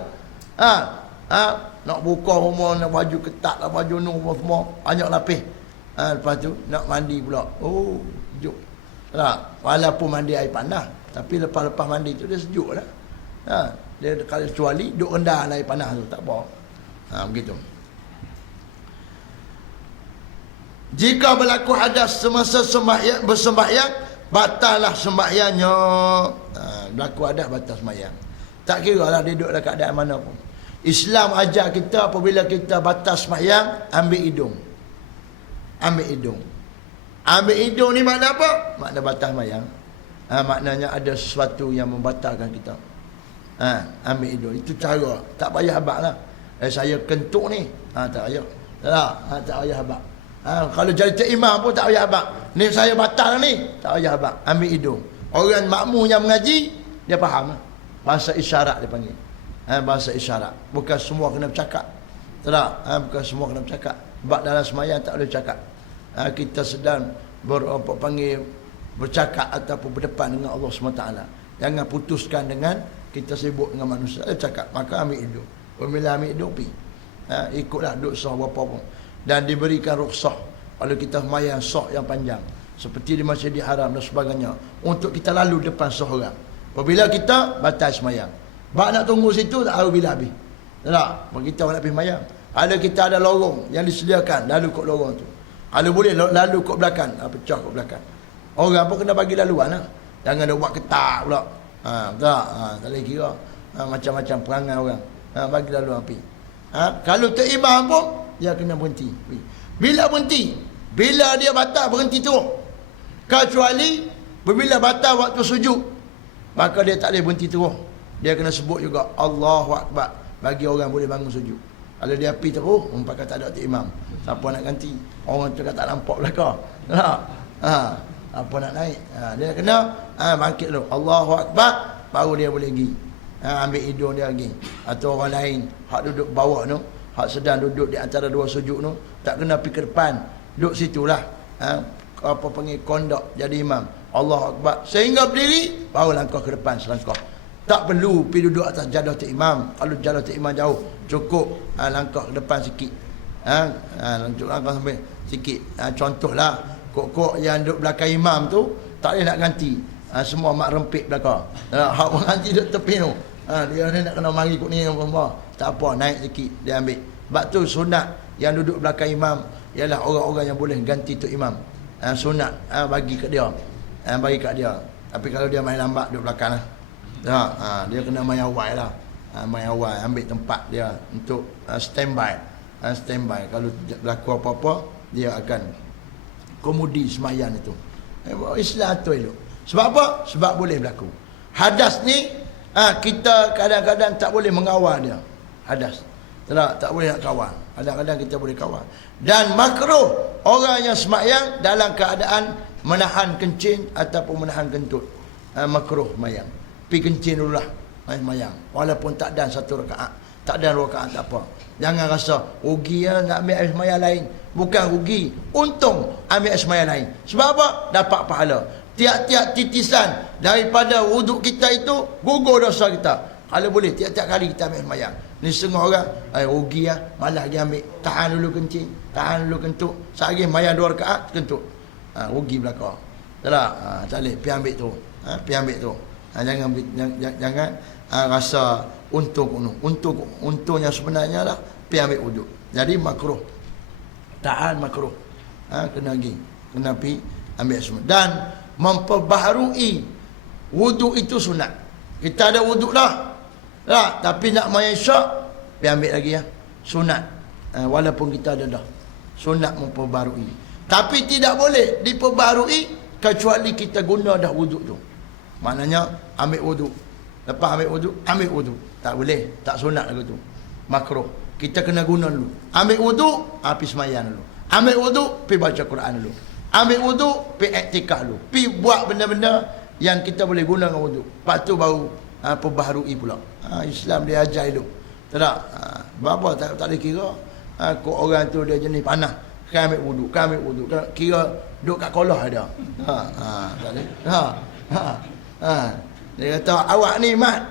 Nak buka rumah, nak baju ketat lah, baju nu semua banyak lapis. Lepas tu nak mandi pula, sejuk tak? Walaupun mandi air panas, tapi lepas-lepas mandi tu dia sejuk lah. Dia kalau kecuali duduk rendah air panas tu tak apa. Begitu. Jika berlaku hadas semasa bersembahyang, batallah sembahyangnya. Berlaku hadas, batal sembahyang. Tak kira lah dia duduk dalam keadaan mana pun. Islam ajar kita apabila kita batal sembahyang, ambil hidung. Ambil hidung. Ambil hidung ni makna apa? Makna batal sembahyang. Maknanya ada sesuatu yang membatalkan kita. Ambil hidung. Itu cara. Tak payah habaq lah. Saya kentuk ni. Tak payah. Tak payah habaq. Kalau jadi tok imam pun tak payah habaq. Ni saya batal ni. Tak payah habaq. Ambil hidung. Orang makmum yang mengaji, dia faham lah. Bahasa isyarat dia panggil. Bahasa isyarat. Bukan semua kena bercakap. Tak? Bukan semua kena bercakap. Sebab dalam semayang tak boleh bercakap. Kita sedang bercakap ataupun berdepan dengan Allah SWT. Jangan putuskan dengan kita sibuk dengan manusia. Cakap, maka ambil hidung. Bila ambil hidung, pergi. Ikutlah duduk sah berapa pun. Dan diberikan rukhsah kalau kita semayang sah yang panjang, seperti di Masjidil Haram dan sebagainya, untuk kita lalu depan seorang. Apabila kita batal semayang, bak nak tunggu situ tak tahu bila habis. Tak? Kita nak pergi semayang, ada kita ada lorong yang disediakan, lalu kot lorong tu. Kalau boleh lalu kot belakang, pecah kot belakang. Orang pun kena bagi laluan lah. Jangan dia buat ketak pula. Tak boleh kira. Macam-macam perangai orang. Bagi laluan pergi. Kalau terimam pun, dia kena berhenti. Bila berhenti? Bila dia batal berhenti tu. Kecuali bila batal waktu sujud, maka dia tak boleh berhenti terus. Dia kena sebut juga Allahu Akbar bagi orang boleh bangun sujud. Kalau dia pergi terus, umpamanya tak ada imam, siapa nak ganti? Orang tu tak nampak belakang. Apa nak naik? Dia kena bangkit dulu. Allahu Akbar, baru dia boleh pergi. Ambil hidung dia pergi. Atau orang lain hak duduk bawah tu, hak sedang duduk di antara dua sujud tu, tak kena pergi ke depan. Duduk situlah. Apa panggil kondok jadi imam. Allahu Akbar. Sehingga berdiri, baru langkah ke depan selangkah. Tak perlu pergi duduk atas jadah tu imam. Kalau jadah tu imam jauh, cukup langkah ke depan sikit. Langkah sampai sikit. Contohlah, kok yang duduk belakang imam tu tak boleh nak ganti. Semua mak rempit belakang. Hak orang ganti duduk tepi tu. Dia ni nak kena mari kot ni apa. Tak apa, naik sikit dia ambil. Sebab tu sunat yang duduk belakang imam ialah orang-orang yang boleh ganti tu imam. Sunat bagi kat dia. Bagi kat dia. Tapi kalau dia main lambat duduk belakang lah. Dia kena main awal lah. Main awal ambil tempat dia untuk standby. Standby kalau berlaku apa-apa dia akan komudi semayan itu. Islam tu elok. Sebab apa? Sebab boleh berlaku. Hadas ni kita kadang-kadang tak boleh mengawal dia. Hadas. Tak boleh nak kawal. Kadang-kadang kita boleh kawal. Dan makruh orang yang sembahyang dalam keadaan menahan kencing ataupun menahan kentut. Makruh sembahyang. Pi kencing dululah sembahyang. Walaupun tak ada satu rakaat, tak ada dua rakaat, tak apa. Jangan rasa rugi nak ambil air sembahyang lain. Bukan rugi, untung ambil air sembahyang lain. Sebab apa? Dapat pahala. Tiap-tiap titisan daripada wuduk kita itu gugur dosa kita. Kalau boleh tiap-tiap kali kita ambil sembahyang. Ni setengah orang rugi malas dia ambil. Tahan dulu kencing, tahan dulu kentut. Sehari sembahyang 2 rakaat kentut. Rugi belaka. Tak boleh pi ambil tu. Pi ambil tu. Jangan rasa untung. Untungnya sebenarnya lah pi ambil wuduk. Jadi makruh. Tahan makruh. Kena pergi. Kena pi ambil semua. Dan memperbaharui wuduk itu sunat. Kita ada wuduk dah. Tapi nak maya syak, pergi ambil lagi sunat. Walaupun kita ada dah. Sunat memperbarui. Tapi tidak boleh diperbarui kecuali kita guna dah wuduk tu. Maknanya ambil wuduk. Lepas ambil wuduk. Tak boleh, tak sunat lagu tu. Makruh. Kita kena guna dulu. Ambil wuduk, pergi sembahyang dulu. Ambil wuduk, pergi baca Quran dulu. Ambil wuduk, pergi iktikaf dulu. Pergi buat benda-benda yang kita boleh guna dengan wuduk. Lepas tu baru perbaharui pula. Islam dia ajar elok. Tak? Bapa tak boleh kira. Kok orang tu dia jenis panah. Kan ambil wuduk. Kira duduk kat kolah ada. Tak boleh. Dia kata, awak ni mat.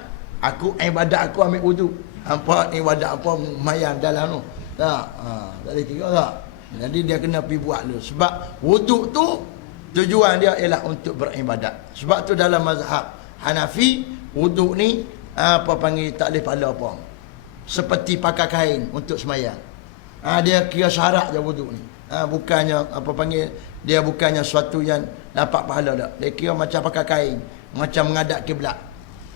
Ibadat aku ambil wuduk. Hampa ibadat apa mayang dalam tu. Tak boleh kira tak? Jadi dia kena pergi buat dulu. Sebab wuduk tu tujuan dia ialah untuk beribadat. Sebab tu dalam mazhab Hanafi, wuduk ni tak boleh pahala apa. Seperti pakai kain untuk sembahyang. Dia kira syarat je wuduk ni. Bukannya dia bukannya sesuatu yang dapat pahala dak. Dia kira macam pakai kain, macam menghadap kiblat.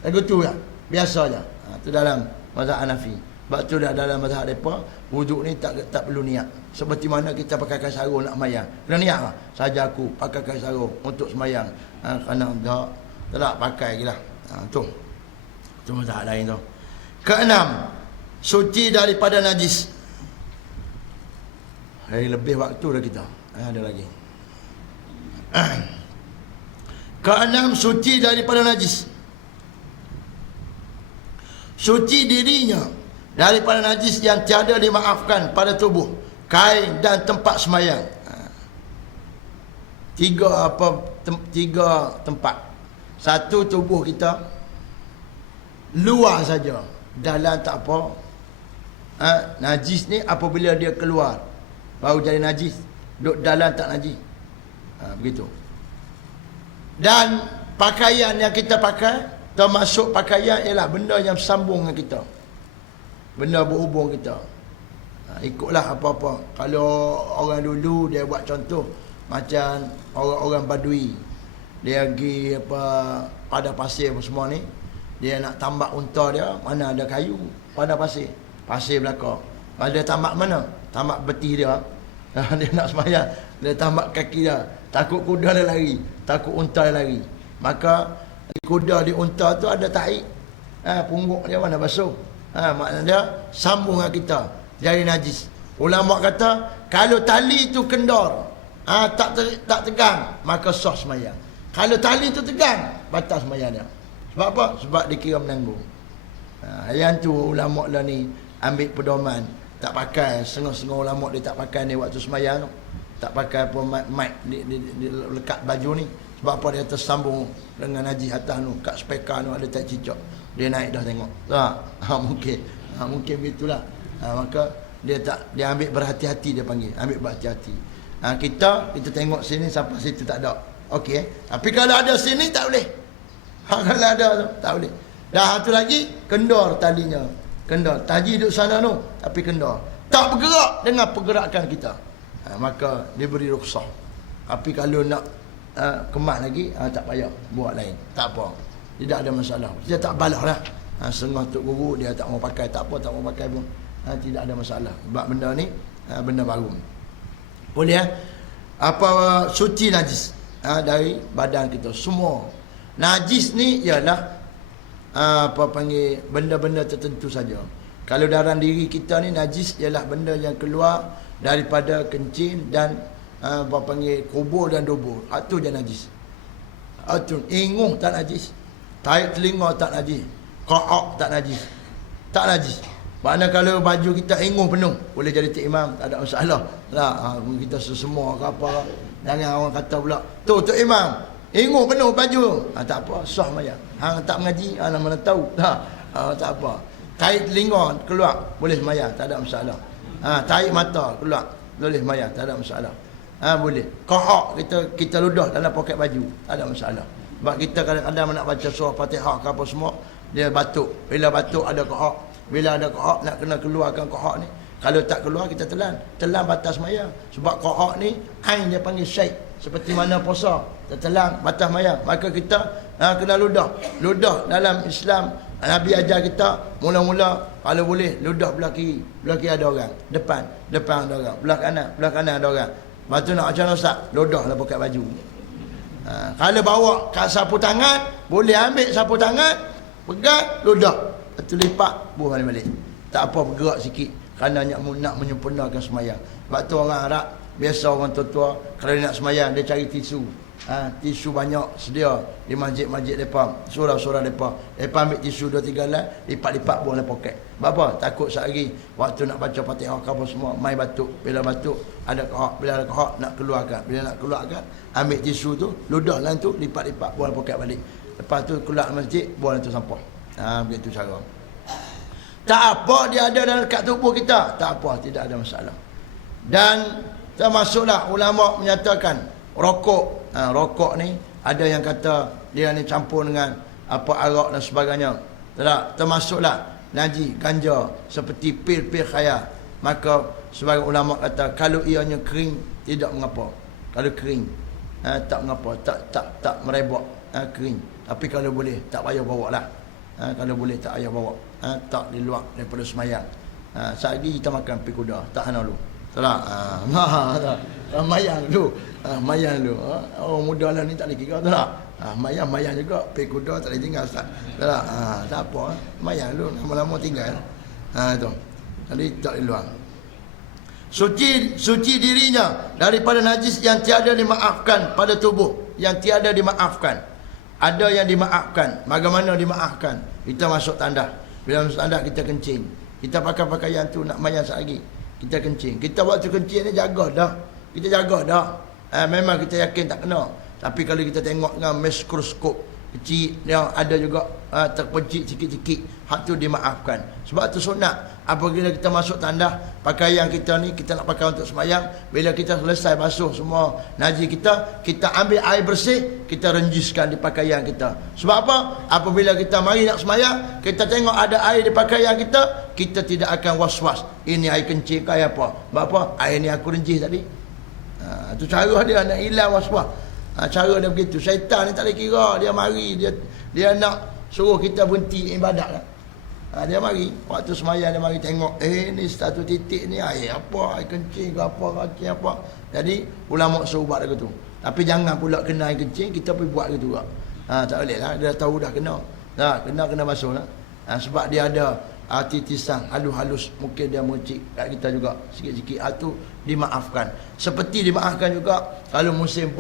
Lagu tu lah. Biasa je. Tu dalam mazhab Hanafi. Sebab tu dah dalam mazhab depa, wuduk ni tak perlu niat. Seperti mana kita pakai kain sarung nak sembahyang. Kena niat lah. Saja aku pakai kain sarung untuk sembahyang. Kerana tak pakai gilah. Tu mazhab lain tu. Keenam, suci daripada najis. Lebih waktu dah kita. Ada lagi. Keenam, suci daripada najis. Suci dirinya daripada najis yang tiada dimaafkan pada tubuh, kain dan tempat sembahyang. Tiga tempat. Satu, tubuh kita. Luar saja, dalam tak apa. Najis ni apabila dia keluar baru jadi najis. Duduk dalam tak najis. Begitu. Dan pakaian yang kita pakai, termasuk pakaian ialah benda yang sambung dengan kita, benda berhubung kita. Ikutlah apa-apa. Kalau orang dulu dia buat contoh macam orang-orang Badui, dia pergi pada pasir semua ni, dia nak tambak unta dia, mana ada kayu pada pasir belakang. Dia tambak mana? Tambak betih dia. Dia nak sembahyang, dia tambak kaki dia. Takut kuda dia lari, takut unta dia lari. Maka kuda di unta tu ada tahi. Pungguk dia mana basuh. Maknanya dia sambung dengan kita, jadi najis. Ulama kata kalau tali tu kendor, tak tegang, maka sah sembahyang. Kalau tali tu tegang, batal sembahyang dia. Sebab apa? Sebab dikira menanggung. Yang tu ulama lah ni ambil pedoman. Tak pakai, setengah-setengah ulama dia tak pakai ni waktu sembahyang tu. Tak pakai apa mic di lekat baju ni. Sebab apa? Dia tersambung dengan najis atas tu, kat speaker tu ada tak cicak. Dia naik dah tengok. Tak? Mungkin begitulah. Maka dia ambil berhati-hati, dia panggil. Ambil berhati-hati. Kita tengok sini sampai situ tak ada. Okey. Tapi kalau ada sini tak boleh. Kalau ada tu tak boleh. Dah satu lagi kendor talinya. Kendor. Taji duduk sana tu tapi kendor. Tak bergerak dengan pergerakan kita. Maka diberi rukhsah. Tapi kalau nak kemas lagi, tak payah buat lain. Tak apa. Tidak ada masalah. Dia tak balas lah. Setengah Tok Guru dia tak mau pakai, tak apa, tak mau pakai pun. Tidak ada masalah. Sebab benda ni benda baru. Boleh apa suci najis dari badan kita semua. Najis ni ialah benda-benda tertentu saja. Kalau dalam diri kita ni najis ialah benda yang keluar daripada kencing dan apa panggil kubur dan dubur. Itu je najis. Itu inguh tak najis. Tarik telinga tak najis. Qaak tak najis. Tak najis. Makna kalau baju kita inguh penuh, boleh jadi tok imam, tak ada masalah. Lah kita sesemua ke apa. Jangan orang kata pula, tu tok imam, inguh penuh baju. Tak apa, sah maya. Hang tak mengaji, mana tahu. Tak apa. Tarik telinga keluar, boleh maya, tak ada masalah. Tarik mata keluar, boleh maya, tak ada masalah. Boleh. Qaak kita ludah dalam poket baju, tak ada masalah. Sebab kita kadang-kadang nak baca surah Fatihah ke apa semua, dia batuk. Bila batuk ada qaak. Bila ada qaak nak kena keluarkan qaak ni. Kalau tak keluar kita telan. Telan batas maya. Sebab qaak ni ain dia panggil syait. Seperti mana puasa. Kita telan batas maya. Maka kita kena ludah. Ludah dalam Islam Nabi ajar kita mula-mula kalau boleh ludah belah kiri. Belah kiri ada orang. Depan ada orang. Belah kanan ada orang. Lepas tu nak macam mana Ustaz? Ludahlah poket baju. Kalau bawa kat sapu tangan, boleh ambil sapu tangan, pegang, ludah. Lepas tu lipat, buah balik. Tak apa, bergerak sikit. Kerana nak menyempurnakan semayang. Sebab tu orang Arab, biasa orang tua-tua, kalau dia nak semayang, dia cari tisu. Tisu banyak sedia di masjid-masjid mereka, surau-surau mereka. Mereka ambil tisu 2-3 helai, lipat-lipat buang dalam poket. Sebab apa? Takut sehari waktu nak baca Fatihah apa semua, mai batuk. Bila batuk, ada qaak. Bila ada qaak, nak keluarkan. Bila nak keluarkan, ambil tisu tu, ludah dalam tu, lipat-lipat buang dalam poket balik. Lepas tu keluar masjid, buang dalam tu sampah. Begitu cara. Tak apa dia ada dalam dekat tubuh kita. Tak apa, tidak ada masalah. Dan termasuklah ulama menyatakan rokok. Rokok ni ada yang kata dia ni campur dengan apa arak dan sebagainya. Tak, termasuklah naji, ganja seperti pil-pil khayal. Maka sebagai ulama kata kalau ianya kering tidak mengapa. Kalau kering tak mengapa, tak merebak, kering. Tapi kalau boleh tak payah bawa lah. Kalau boleh tak payah bawa. Tak di luar daripada semayang. Sehari kita makan pil kuda, tak hana lu. Tak. Mayang dulu. Mayang dulu. Orang muda lah ni tak boleh kira tak. Mayang juga. Pil kuda tak boleh tinggal Ustaz. Tak. Tak apa. Mayang dulu. Lama-lama tinggal. Itu. Jadi tak di luar. Suci dirinya daripada najis yang tiada dimaafkan pada tubuh. Yang tiada dimaafkan. Ada yang dimaafkan. Bagaimana dimaafkan? Kita masuk tandas. Bila masuk tandas kita kencing. Kita pakai pakaian tu nak mayang sehari. Kita kencing. Kita waktu kencing ni jaga dah. Kita jaga dah. Memang kita yakin tak kena. Tapi kalau kita tengok dengan mikroskop kecil, yang ada juga terpencit sikit-sikit, hak tu dimaafkan. Sebab tu sunat. Apabila kita masuk tandas, pakaian kita ni kita nak pakai untuk sembahyang, bila kita selesai basuh semua najis kita ambil air bersih, kita renjiskan di pakaian kita. Sebab apa? Apabila kita mari nak sembahyang, kita tengok ada air di pakaian kita tidak akan was-was. Ini air kencing ke air apa? Sebab apa? Air ni aku renjis tadi. Itu cara dia nak hilang was-was. Cara dia begitu. Syaitan ni tak boleh kira. Dia mari, dia nak suruh kita berhenti ibadat lah. Dia mari, waktu semayang dia mari tengok, ni satu titik ni air apa, air kencing ke apa, kaki apa. Jadi ulama suruh buat lagu tu. Tapi jangan pula kena air kencing, kita pergi buat gitu juga. Tak boleh lah, dia tahu dah kena. Kena basuh lah. Sebab dia ada titisan halus-halus, mungkin dia mencik kat kita juga sikit-sikit. Itu dimaafkan. Seperti dimaafkan juga kalau musim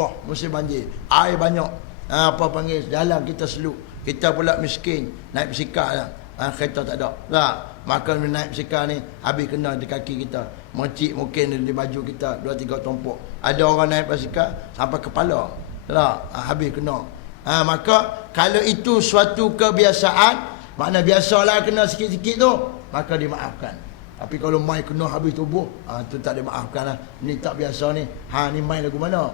banjir, air banyak, apa panggil, jalan kita seluk, kita pula miskin, naik basikal lah, kereta tak ada tak, maka naik basikal ni habis kena di kaki kita, mencik mungkin di baju kita 2-3 tompok. Ada orang naik basikal sampai kepala tak, habis kena. Maka kalau itu suatu kebiasaan, makna biasalah kena sikit-sikit tu, maka dimaafkan. Tapi kalau mai kena habis tubuh, tu tak dimaafkan lah. Ni tak biasa ni. Ni mai lagu mana?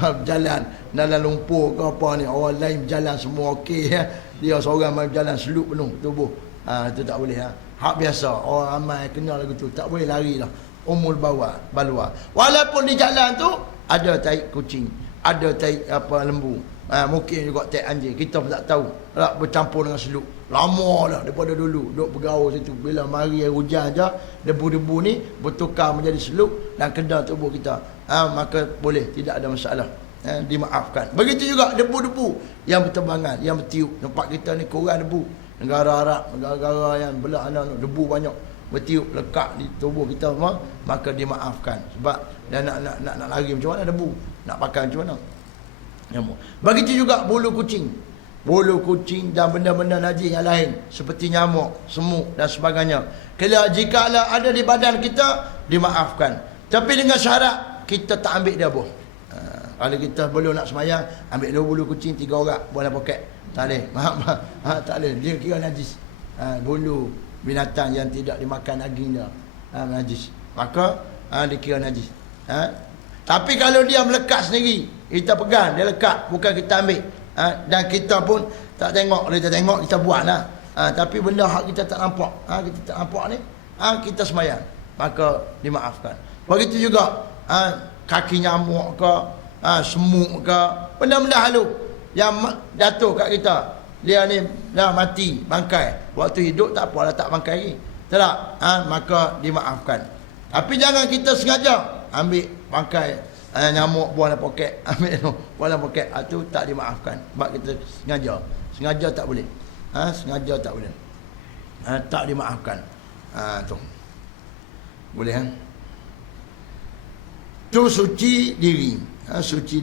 Berjalan dalam lumpur ke apa ni, orang lain berjalan semua okey ya. Dia seorang mai berjalan seluk penuh tubuh. Tu tak boleh. Hak biasa. Orang ramai kena lagu tu, tak boleh lari lah. Umul balwa. Walaupun di jalan tu ada tai kucing, ada tai apa lembu. Mungkin juga tai anjing, kita pun tak tahu. Bercampur dengan seluk. Lama dah daripada dulu duk bergaul situ. Bila mari air hujan aja, debu-debu ni bertukar menjadi seluk dan kena tubuh kita. Maka boleh, tidak ada masalah. Dimaafkan. Begitu juga debu-debu yang berterbangan, yang bertiup. Tempat kita ni kurang debu. negara Arab, negara-negara yang belah debu banyak bertiup lekat di tubuh kita semua, maka dimaafkan. Sebab dia nak lari macam mana debu, nak pakai macam mana nyamuk. Begitu juga bulu kucing dan benda-benda najis yang lain seperti nyamuk, semut dan sebagainya. Jika ada di badan kita, dimaafkan. Tapi dengan syarat kita tak ambil dia buah. Kalau kita belum nak semayang, ambil 2 bulu kucing 3 orang buat dalam poket. Tak boleh. Tak boleh. Dia kira najis. Bulu binatang yang tidak dimakan daging dia najis. Maka dia kira najis. Tapi kalau dia melekat sendiri, kita pegang, dia lekat, bukan kita ambil. Dan kita pun tak tengok. Kalau kita tengok, kita buat lah. Tapi benda hak kita tak nampak, kita tak nampak ni, kita semayang, maka dimaafkan. Begitu juga kaki nyamuk ke, semut ke, benda-benda halus yang jatuh kat kita, dia ni dah mati, bangkai. Waktu hidup tak apalah, tak bangkai lagi, tak? Maka dimaafkan. Tapi jangan kita sengaja ambil bangkai nyamuk buang dalam poket, ambil buang dalam poket, itu tak dimaafkan. Sebab kita sengaja tak boleh. Sengaja tak boleh. Tak dimaafkan. Tu. Boleh kan? Tu suci diri. Suci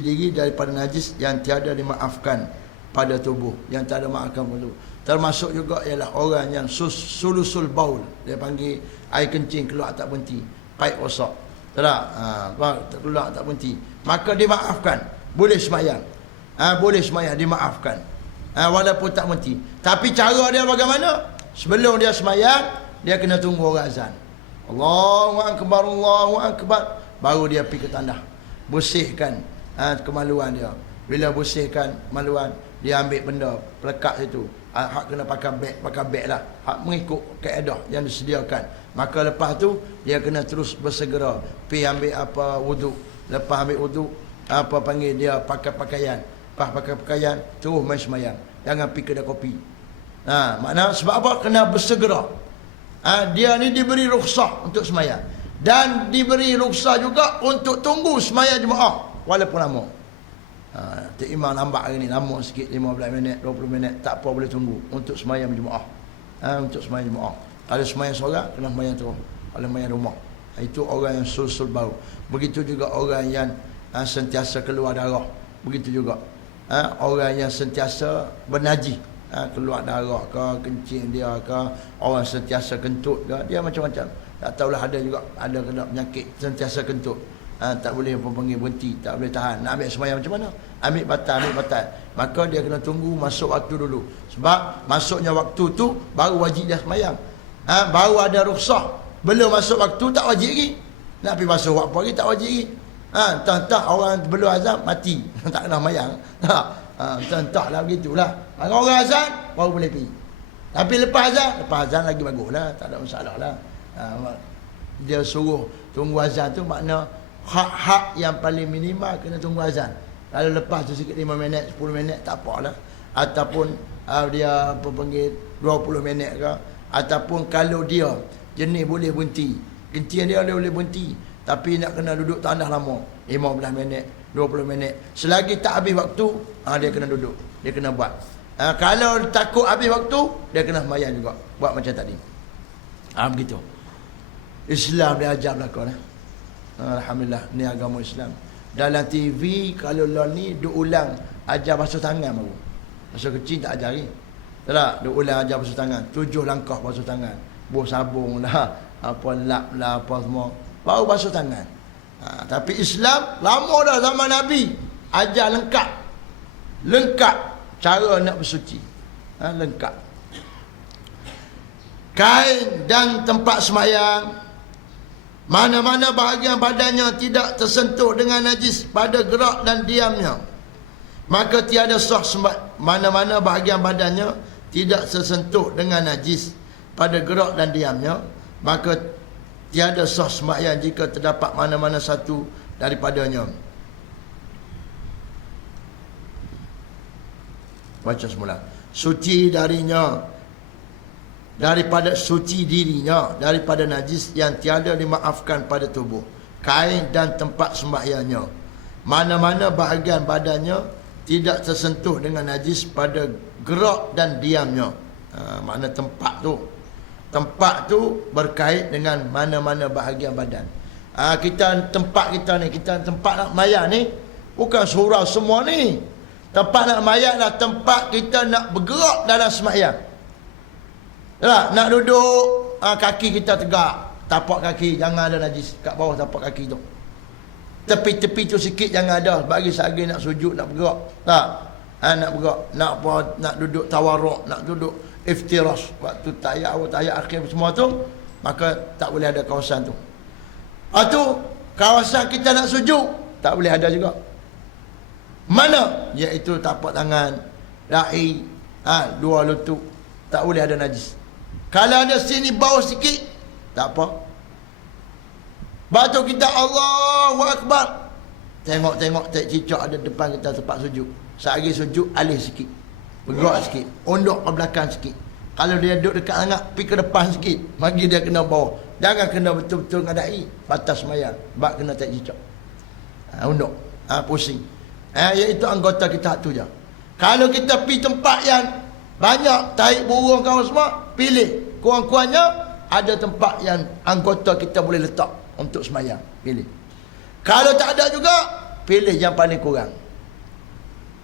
diri daripada najis yang tiada dimaafkan pada tubuh, yang tak ada maafkan pada tubuh. Termasuk juga ialah orang yang sulusul baul. Dia panggil air kencing keluar tak berhenti, paip rosak. Keluar tak berhenti. Maka dimaafkan. Boleh semayang. Boleh semayang, dimaafkan. Walaupun tak berhenti. Tapi cara dia bagaimana? Sebelum dia semayang, dia kena tunggu orang azan. Allahu Akbar, Allahu Akbar. Baru dia pergi ke tandah. Bersihkan kemaluan dia. Bila bersihkan kemaluan, dia ambil benda, pelekat situ. Hak kena pakai beg lah. Hak mengikut kaedah yang disediakan. Maka lepas tu, dia kena terus bersegera pergi ambil wuduk. Lepas ambil wuduk, panggil dia pakai pakaian. Lepas pakai pakaian, terus main semayang. Jangan pergi kedai kopi. Maknanya sebab apa? Kena bersegera. Dia ni diberi rukhsah untuk semayang. Dan diberi rukhsah juga untuk tunggu semayang jemaah. Walaupun lama. Tok Imam lambat hari ni, lama sikit, 15 minit, 20 minit, tak apa, boleh tunggu untuk semayang jemaah. Untuk semayang jemaah. Kalau semayang seorang, kena semayang terus. Kalau semayang rumah, itu orang yang sul bau. Begitu juga orang yang sentiasa keluar darah. Begitu juga orang yang sentiasa bernajis, keluar darah ke, kencing dia ke, orang sentiasa kentut ke, dia macam-macam. Tak tahulah, ada juga, ada kena penyakit sentiasa kentut. Tak boleh panggil berhenti, tak boleh tahan. Nak ambil semayang macam mana? Ambil batal. Maka dia kena tunggu masuk waktu dulu. Sebab masuknya waktu tu baru wajib dia semayang. Baru ada rukhsah. Belum masuk waktu tak wajib lagi. Nak pergi masuk waktu lagi tak wajib lagi. Entah orang belum azan mati. Tak kena semayang. Entah lah begitulah. Kalau orang azan baru boleh pergi. Tapi lepas azan lagi baguslah, tak ada masalah lah. Dia suruh tunggu azan tu makna hak yang paling minimal kena tunggu azan. Kalau lepas tu sikit 5 minit, 10 minit tak apalah. Ataupun dia panggil 20 minit ke, ataupun kalau dia jenis boleh berhenti, kencing dia boleh berhenti, tapi nak kena duduk tanah lama, 15 minit, 20 minit, selagi tak habis waktu, dia kena duduk, dia kena buat. Kalau takut habis waktu, dia kena sembahyang juga, buat macam tadi. Begitu Islam dia ajar belakang. Alhamdulillah, ni agama Islam. Dalam TV kalau lah ni duk ulang ajar basuh tangan baru. Masa kecil tak ajar lagi. Tak, duk ulang ajar basuh tangan. 7 langkah basuh tangan. Buh sabung lah, apa lap lah, apa semua. Baru basuh tangan. Tapi Islam lama dah zaman Nabi. Ajar lengkap. Lengkap cara nak bersuci. Lengkap. Kain dan tempat semayang, mana-mana bahagian badannya tidak tersentuh dengan najis pada gerak dan diamnya, maka tiada sah sembahyang. Mana-mana bahagian badannya tidak tersentuh dengan najis pada gerak dan diamnya, maka tiada sah sembahyang jika terdapat mana-mana satu daripadanya. Baca semula. Suci darinya, daripada suci dirinya daripada najis yang tiada dimaafkan pada tubuh, kain dan tempat sembahyangnya, mana-mana bahagian badannya tidak tersentuh dengan najis pada gerak dan diamnya. Makna tempat tu berkait dengan mana-mana bahagian badan. Tempat nak mayat ni bukan surau semua ni. Tempat nak mayat lah tempat kita nak bergerak dalam sembahyang. Nak duduk, kaki kita tegak, tapak kaki jangan ada najis kat bawah tapak kaki tu. Tepi-tepi tu sikit jangan ada, bagi sehari nak sujud, nak bergerak. Nak bergerak, nak duduk tawarruk, nak duduk iftirash, waktu tahiyat akhir semua tu, maka tak boleh ada kawasan tu. Kawasan kita nak sujud tak boleh ada juga. Mana? Iaitu tapak tangan, dahi, dua lutut, tak boleh ada najis. Kalau ada sini bawah sikit, tak apa. Batu kita Allahu Akbar, tengok cicak ada depan kita tempat sujud. Sehari sujud alih sikit, bergerak sikit, ondok ke belakang sikit. Kalau dia duduk dekat sangat, pergi ke depan sikit, bagi dia kena bawah. Jangan kena betul-betul dengan dahi, batas semayang, bak kena tak cicak. Ondok, pusing. Iaitu anggota kita tu je. Kalau kita pergi tempat yang banyak tahi burung kawan semua, pilih. Kurang-kurangnya ada tempat yang anggota kita boleh letak untuk semayang, pilih. Kalau tak ada juga, pilih yang paling kurang.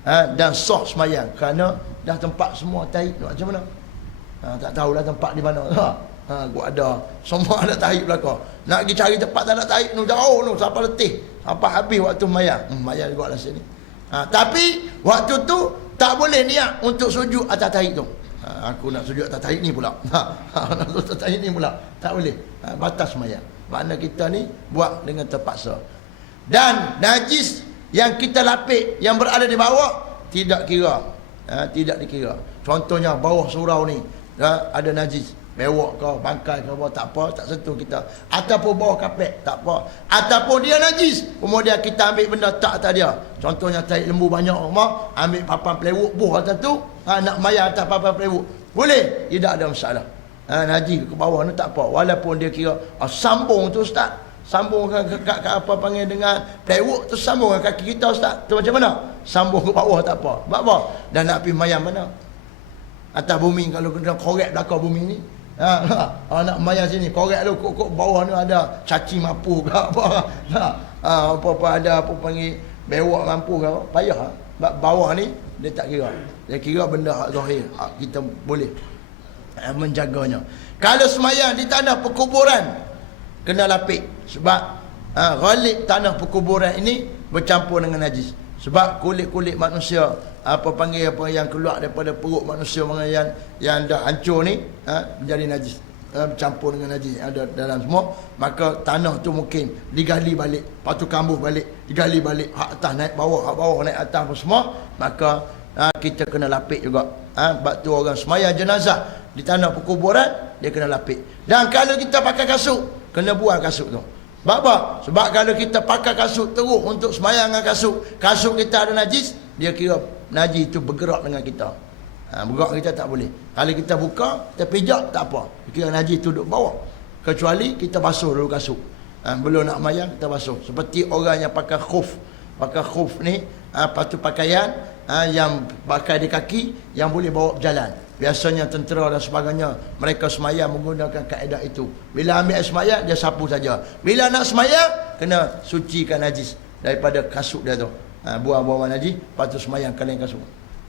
Dan sah semayang, kerana dah tempat semua tahi macam mana. Tak tahulah tempat di mana. Gua ada, semua ada tahi belakang. Nak pergi cari tempat tak ada tahi, jauh sampai letih, sampai habis waktu semayang. Semayang juga lah sini. Tapi waktu tu tak boleh niat untuk sujud atas tahi tu. Aku nak sujud atas tahi ni pula. Nak sujud atas tahi ni pula, tak boleh. Batas semayang. Makna kita ni buat dengan terpaksa. Dan najis yang kita lapik, yang berada di bawah, tidak kira. Tidak dikira. Contohnya bawah surau ni, ada najis, bewak ke, bangkai ke, tak apa, tak sentuh kita. Ataupun bawah kapet, tak apa. Ataupun dia najis, kemudian kita ambil benda tak atas dia. Contohnya tahi lembu banyak rumah, ambil papan plywood buh atas tu, nak mayar atas papan plywood, boleh, tidak ada masalah. Najis ke bawah ni tak apa, walaupun dia kira sambung tu ustaz, sambung ke apa panggil dengan plywood tu, sambung ke kaki kita ustaz, tu macam mana? Sambung ke bawah tak apa. Sebab apa? Dan nak pergi mayang mana? Atas bumi, kalau kena korek belakang bumi ni, nak mayang sini, korek tu kok bawah ni ada caci mampu ke apa, apa-apa ada apa panggil bewak mampu ke apa, payah. Sebab bawah ni dia tak kira, dia kira benda hak zahir, kita boleh menjaganya. Kalau semayang di tanah perkuburan, kena lapik. Sebab ghalib tanah perkuburan ini bercampur dengan najis. Sebab kulit-kulit manusia, apa yang keluar daripada perut manusia yang dah hancur ni, menjadi najis, bercampur dengan najis yang ada dalam semua. Maka tanah tu mungkin digali balik, lepas tu kambuh balik, digali balik, hak atas naik bawah, hak bawah naik atas apa semua. Maka kita kena lapik juga. Sebab tu orang semayang jenazah di tanah perkuburan, dia kena lapik. Dan kalau kita pakai kasut, kena buang kasut tu. Sebab apa? Sebab kalau kita pakai kasut terus untuk semayang dengan kasut kita ada najis, dia kira najis itu bergerak dengan kita. Bergerak kita tak boleh. Kalau kita buka, kita pijak, tak apa, kira najis itu duduk bawah. Kecuali kita basuh dulu kasut. Belum nak semayang, kita basuh. Seperti orang yang pakai khuf. Pakai khuf ni, patu pakaian yang pakai di kaki, yang boleh bawa berjalan. Biasanya tentera dan sebagainya, mereka semayang menggunakan kaedah itu. Bila ambil air semayang, dia sapu saja. Bila nak semayang, kena sucikan najis daripada kasut dia tu. Buang-buang najis, lepas tu semayang kalian kasut.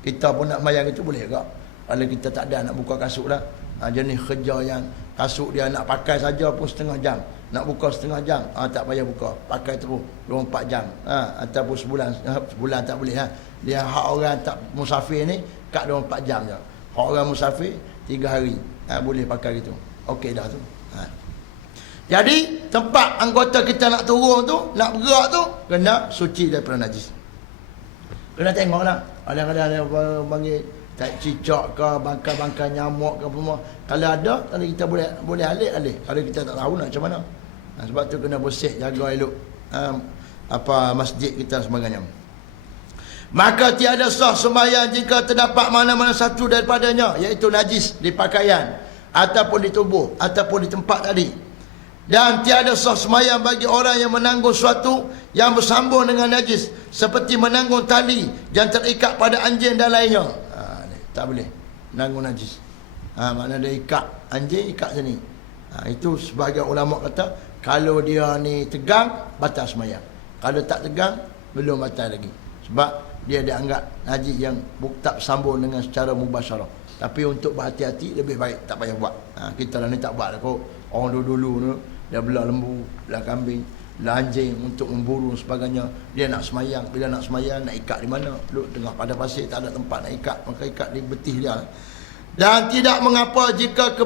Kita pun nak semayang itu boleh tak? Kalau kita tak ada nak buka kasut lah. Jenis kerja yang kasut dia nak pakai saja pun setengah jam. Nak buka setengah jam, tak payah buka. Pakai terus 24 jam. Ataupun sebulan tak boleh. Dia hak orang tak musafir ni, kat 24 jam je. Orang musafir 3 hari boleh pakai gitu. Okey dah tu. Jadi tempat anggota kita nak turun tu, nak bergerak tu, kena suci daripada najis. Kena tengoklah. Kadang-kadang ada panggil tak cicak ke, bangkai-bangkai nyamuk ke semua. Kalau ada, kalau kita boleh alih. Kalau kita tak tahu nak macam mana. Sebab tu kena bersih, jaga elok masjid kita sebagainya. Maka tiada sah sembahyang jika terdapat mana-mana satu daripadanya, iaitu najis di pakaian, ataupun di tubuh, ataupun di tempat tadi. Dan tiada sah semayang bagi orang yang menanggung suatu yang bersambung dengan najis, seperti menanggung tali yang terikat pada anjing dan lainnya. Tak boleh menanggung najis. Makna dia ikat anjing, ikat sini. Itu sebahagian ulama kata, kalau dia ni tegang, batal semayang. Kalau tak tegang, belum batal lagi. Sebab dia dianggap najis yang tak bersambung dengan secara mubasyarah. Tapi untuk berhati-hati, lebih baik tak payah buat. Kita lah ni tak buat lah kot. Orang dulu-dulu tu, dia belah lembu, belah kambing, belah anjing untuk memburu sebagainya. Dia nak semayang, bila nak semayang, nak ikat di mana? Duduk tengah pada pasir, tak ada tempat nak ikat, maka ikat di betih dia. Dan tidak mengapa jika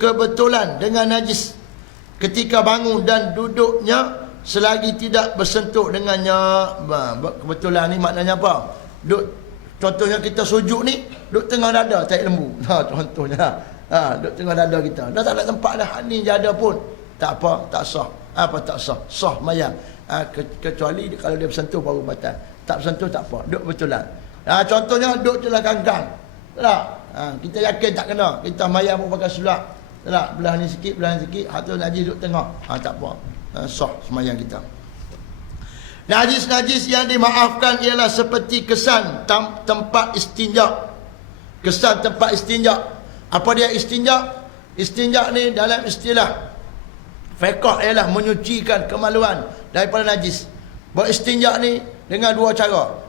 kebetulan dengan najis ketika bangun dan duduknya, selagi tidak bersentuh dengannya. Kebetulan ni maknanya apa? Contohnya kita sujud ni, duduk tengah dada tahi lembu. Contohnya duduk tengah dada kita, dah tak ada tempat dah, ni je ada pun, tak apa, tak sah. Apa tak sah? Sah mayang. Kecuali kalau dia bersentuh baru batal. Tak bersentuh tak apa, duduk betulan. Contohnya duduk je lah kangkang, tak? Kita yakin tak kena, kita mayang pun pakai sulap, tak? Belah ni sikit, belah ni sikit, hatu najis duduk tengah, tak apa, sah semayang kita. Najis-najis yang dimaafkan ialah seperti kesan tempat istinja. Kesan tempat istinja. Apa dia istinja? Istinja ni dalam istilah fiqh ialah menyucikan kemaluan daripada najis. Beristinja ni dengan dua cara,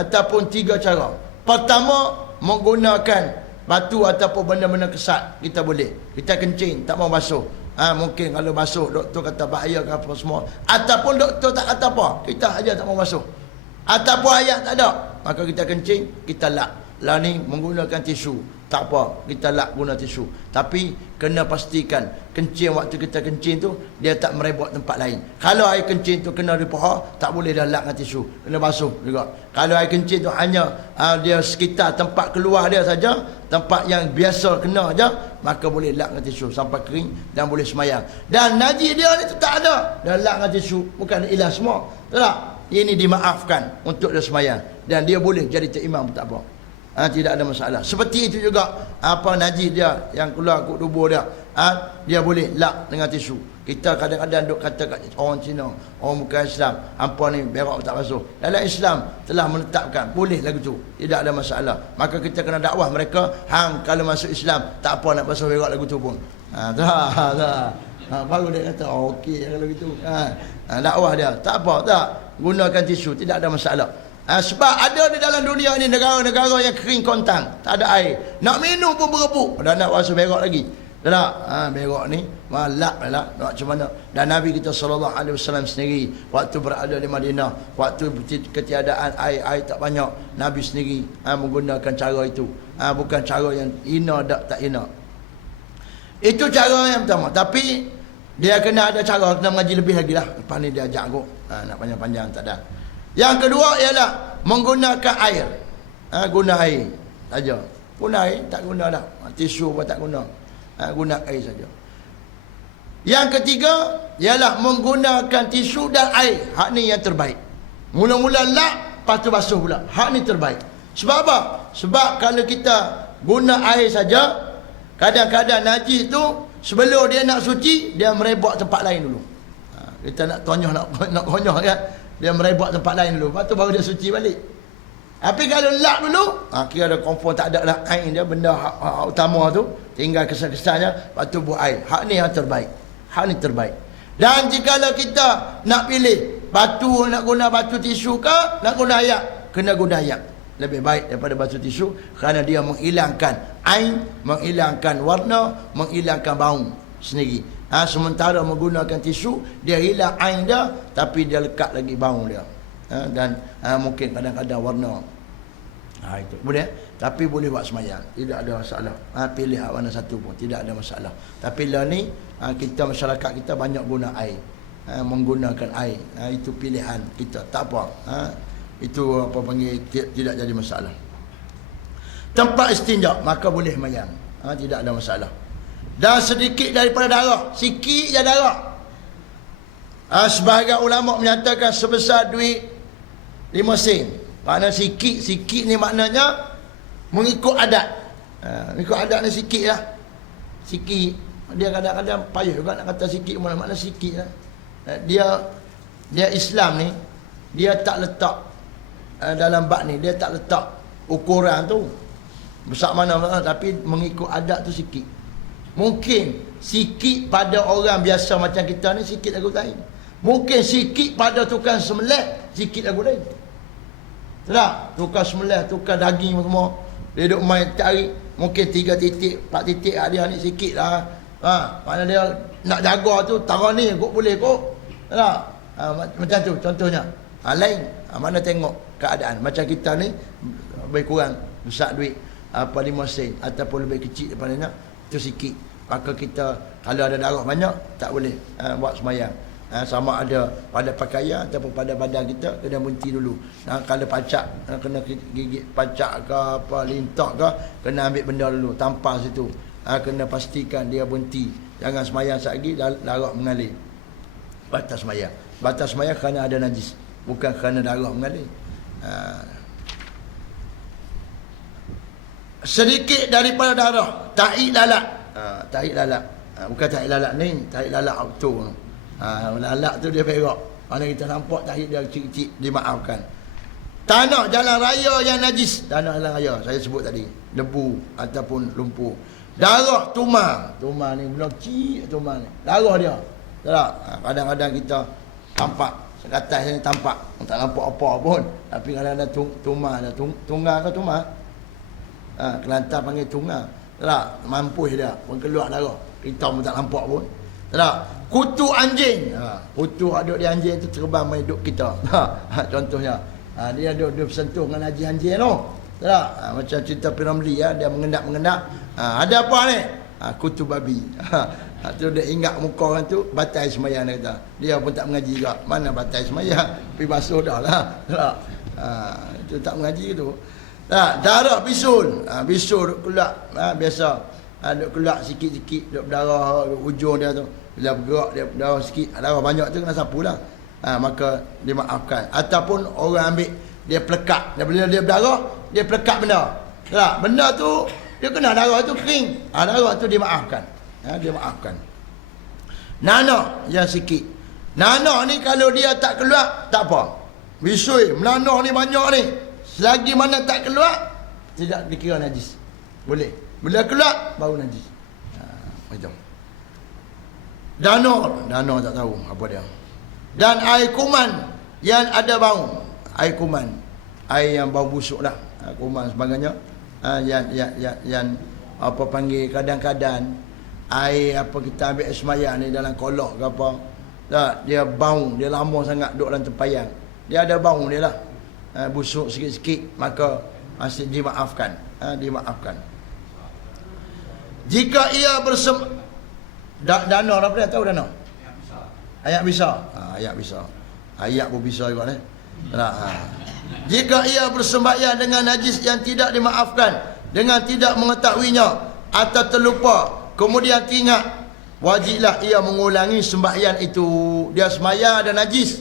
ataupun tiga cara. Pertama, menggunakan batu ataupun benda-benda kesat. Kita boleh, kita kencing tak mau basuh. Mungkin kalau basuh doktor kata bahaya ke apa semua, ataupun doktor tak kata apa, kita aja tak mau basuh, ataupun ayat tak ada, maka kita kencing, kita lap. Lah ni menggunakan tisu, tak apa, kita lap guna tisu. Tapi kena pastikan kencing waktu kita kencing tu dia tak merebak tempat lain. Kalau air kencing tu kena di paha, tak boleh dah lap dengan tisu, kena basuh juga. Kalau air kencing tu hanya dia sekitar tempat keluar dia saja, tempat yang biasa kena aja, maka boleh lap dengan tisu sampai kering dan boleh semayang. Dan najis dia ni tu tak ada, dah lap dengan tisu, bukan hilang semua, tak? Ini dimaafkan untuk dia semayang, dan dia boleh jadi imam pun tak apa. Tidak ada masalah. Seperti itu juga najis dia yang keluar kut tubuh dia, dia boleh lap dengan tisu. Kita kadang-kadang duk kata kat orang Cina, orang bukan Islam, hampa ni berak tak basuh. Dalam Islam telah menetapkan boleh lagu tu, tidak ada masalah. Maka kita kena dakwah mereka, hang kalau masuk Islam tak apa nak basuh berak lagu tu pun. Baru dia kata okey kalau gitu. Dakwah dia tak apa, tak gunakan tisu, tidak ada masalah. Sebab ada di dalam dunia ni negara-negara yang kering kontang, tak ada air, nak minum pun berebut, dah nak basuh berak lagi. Tak, berak ni malap lah, nak macam mana. Dan Nabi kita SAW sendiri waktu berada di Madinah, waktu ketiadaan air tak banyak, Nabi sendiri menggunakan cara itu. Bukan cara yang hina tak hina. Itu cara yang pertama. Tapi dia kena ada cara, kena mengaji lebih lagi lah. Lepas ni dia ajak aku, nak panjang-panjang tak ada. Yang kedua ialah menggunakan air. Guna air saja. Guna air, tak guna dah. Tisu pun tak guna. Guna air saja. Yang ketiga ialah menggunakan tisu dan air. Hak ni yang terbaik. Mula-mula lap, lepas tu basuh pula. Hak ni terbaik. Sebab apa? Sebab kalau kita guna air saja, kadang-kadang najis tu sebelum dia nak suci, dia merebak tempat lain dulu. Kita nak tonyoh, nak konyoh kan, dia merebak tempat lain dulu, lepas tu baru dia suci balik. Tapi kalau lap dulu, kira ada confirm tak ada lah air dia, benda utama tu tinggal kesan-kesannya, lepas tu buat air. Hak ni yang terbaik. Hak ni terbaik. Dan jikalau kita nak pilih batu, nak guna batu tisu ke, nak guna ayak, kena guna ayak. Lebih baik daripada batu tisu, kerana dia menghilangkan air, menghilangkan warna, menghilangkan bau sendiri. Sementara menggunakan tisu, dia hilang air dia, tapi dia lekat lagi bau dia. Dan mungkin kadang-kadang warna. Itu boleh, tapi boleh buat semayang, tidak ada masalah. Pilih warna satu pun tidak ada masalah. Tapi lah ni kita, masyarakat kita banyak guna air, menggunakan air. Itu pilihan kita, tak apa. Itu apa panggil, tidak jadi masalah. Tempat istinja maka boleh mayang, tidak ada masalah. Dan sedikit daripada darah, sikit je darah. Sebahagian ulama menyatakan sebesar duit 5 sen. Makna sikit ni maknanya mengikut adat. Mengikut adat ni sikit lah. Sikit. Dia kadang-kadang payah juga nak kata sikit, mana-mana sikit lah. Dia Islam ni, dia tak letak dalam bab ni, dia tak letak ukuran tu besar mana-mana, tapi mengikut adat tu sikit. Mungkin sikit pada orang biasa macam kita ni sikit lagu lain. Mungkin sikit pada tukang sembelih sikit lagu lain. Tak? Tukang sembelih, tukang daging semua, dia duk main cari, mungkin 3 titik, 4 titik dia ni sikit lah. Mana dia nak jaga tu, taruh ni kok boleh kok. Tak? Macam tu contohnya. Lain. Mana tengok keadaan. Macam kita ni lebih kurang besar duit 5 sen ataupun lebih kecil daripada tu sikit. Maka kita kalau ada darah banyak tak boleh buat sembahyang. Sama ada pada pakaian ataupun pada badan kita, kena berhenti dulu. Kalau pacak, kena gigit pacak ke apa, lintak ke, kena ambil benda dulu, tampar situ. Kena pastikan dia berhenti. Jangan sembahyang sekali darah mengalir. Batas sembahyang. Batas sembahyang kerana ada najis, bukan kerana darah mengalir. Sedikit daripada darah, tahi lalat. Tahi lalat. Bukan tahi lalat ni, tahi lalat auto. Lalat tu dia perak. Mana kita nampak tahi dia kecil-kecil, dimaafkan. Tanah jalan raya yang najis, tanah jalan raya saya sebut tadi, debu ataupun lumpur. Darah tumar. Tumar ni belum kecil, tumar ni. Darah dia. Tak? Kadang-kadang kita tampak sekatas ni tampak, tak nampak apa pun, tapi kadang-kadang tumar ada tunggal ke tumar. Kelantan panggil tunggal. Tak? Mampus dia, pun keluar darah. Kita pun tak nampak pun. Tak? Kutu anjing. Kutu ada di anjing tu terbang main duk kita. Contohnya. Dia duduk bersentuh dengan anjing tu. Tak? Macam cerita Piramli dia mengendap-mengendap. Ada apa ni? Kutu babi. Tu dia ingat muka orang tu, batal sembahyang dia kata. Dia pun tak mengaji juga. Mana batal sembahyang? Pergi basuh dah lah. Tak? Itu tak mengaji tu. Tak? Darah bisul. Bisul duk keluar. Biasa. Duk keluar sikit-sikit, duk berdarah ujung dia tu. Bila bergerak dia darah sikit, darah banyak tu kena sapu lah. Maka dimaafkan. Ataupun orang ambil, dia pelekat. Bila dia berdarah, dia pelekat benda. Tak? Benda tu dia kena darah tu kering. Darah tu dimaafkan. Dia maafkan. Nanah yang sikit. Nanah ni kalau dia tak keluar, tak apa. Bisui, menanah ni banyak ni. Selagi mana tak keluar, tidak dikira najis. Boleh. Bila keluar, baru najis. Macam. Danor tak tahu apa dia. Dan air kuman yang ada bau. Air kuman. Air yang bau busuk lah. Kuman sebagainya. Yang apa panggil kadang-kadang air apa kita ambil sembahyang ni dalam kolok ke apa. Tak, dia bau, dia lama sangat duduk dalam tempayan. Dia ada bau dia lah. Busuk sikit-sikit, maka masih dimaafkan. Dimaafkan. Jika ia danau apa dia tahu danau? Ayak bisa. Ayak bisa. Ayak pun bisa juga ni. Jika ia bersembahyang dengan najis yang tidak dimaafkan, dengan tidak mengetahuinya atau terlupa, kemudian teringat, wajiblah ia mengulangi sembahyang itu. Dia sembahyang ada najis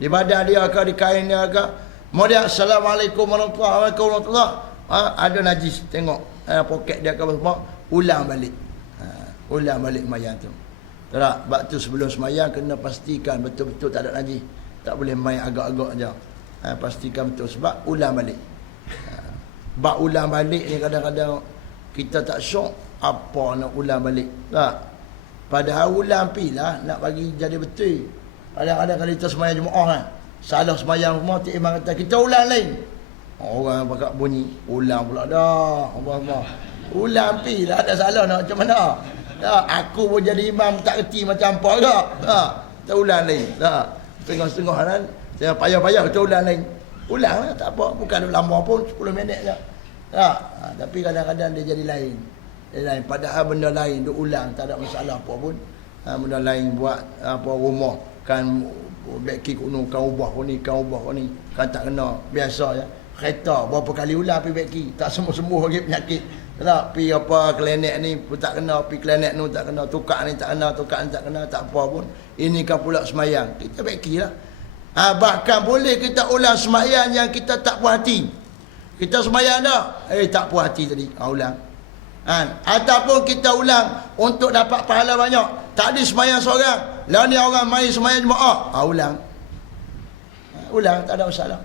di badan dia ke, di kain dia ke, kemudian assalamualaikum warahmatullahi wabarakatuh, ada najis, tengok poket dia ke apa, ulang balik. Ulang balik sembahyang tu. Tak? Sebab tu sebelum sembahyang kena pastikan betul-betul tak ada najis. Tak boleh main agak-agak aja. Pastikan betul, sebab ulang balik. Bab ulang balik ni kadang-kadang kita tak syok apa nak ulang balik. Tak? Padahal ulang pilah nak bagi jadi betul. Kadang-kadang kalau kita sembahyang Jumaat kan, salah sembahyang semua, Tok Imam kata kita ulang lain. Orang pakat bunyi, ulang pula dah. Allah. Ulang pilah, ada salah nak macam mana? Tak, aku pun jadi imam tak kerti macam apa ke? Tak, kita ulang lain. Tak, setengah-setengah kan. Saya payah-payah kita ulang lain. Ulang lah, tak apa. Bukan lama pun, 10 minit je. Tak, tapi kadang-kadang dia jadi lain. Dia lain. Padahal benda lain, dia ulang, tak ada masalah apa pun. Benda lain buat apa rumah. Kan beki kuno, kan ubah ni, kan ubah ni. Kan tak kena, biasa ya. Kereta, berapa kali ulang pergi beki. Tak sembuh-sembuh lagi penyakit. Tak, pi apa klinik ni pun tak kena, pi klinik ni tak kena, tukar ni tak kena, tukar ni tak kena, tak apa pun. Ini kan pula semayang. Kita baikilah. Bahkan boleh kita ulang semayang yang kita tak puas hati. Kita semayang dah, tak puas hati tadi. Ulang. Ataupun kita ulang untuk dapat pahala banyak. Tak ada sembahyang seorang, lah ni orang mai sembahyang jemaah, ulang. Ulang, tak ada masalah.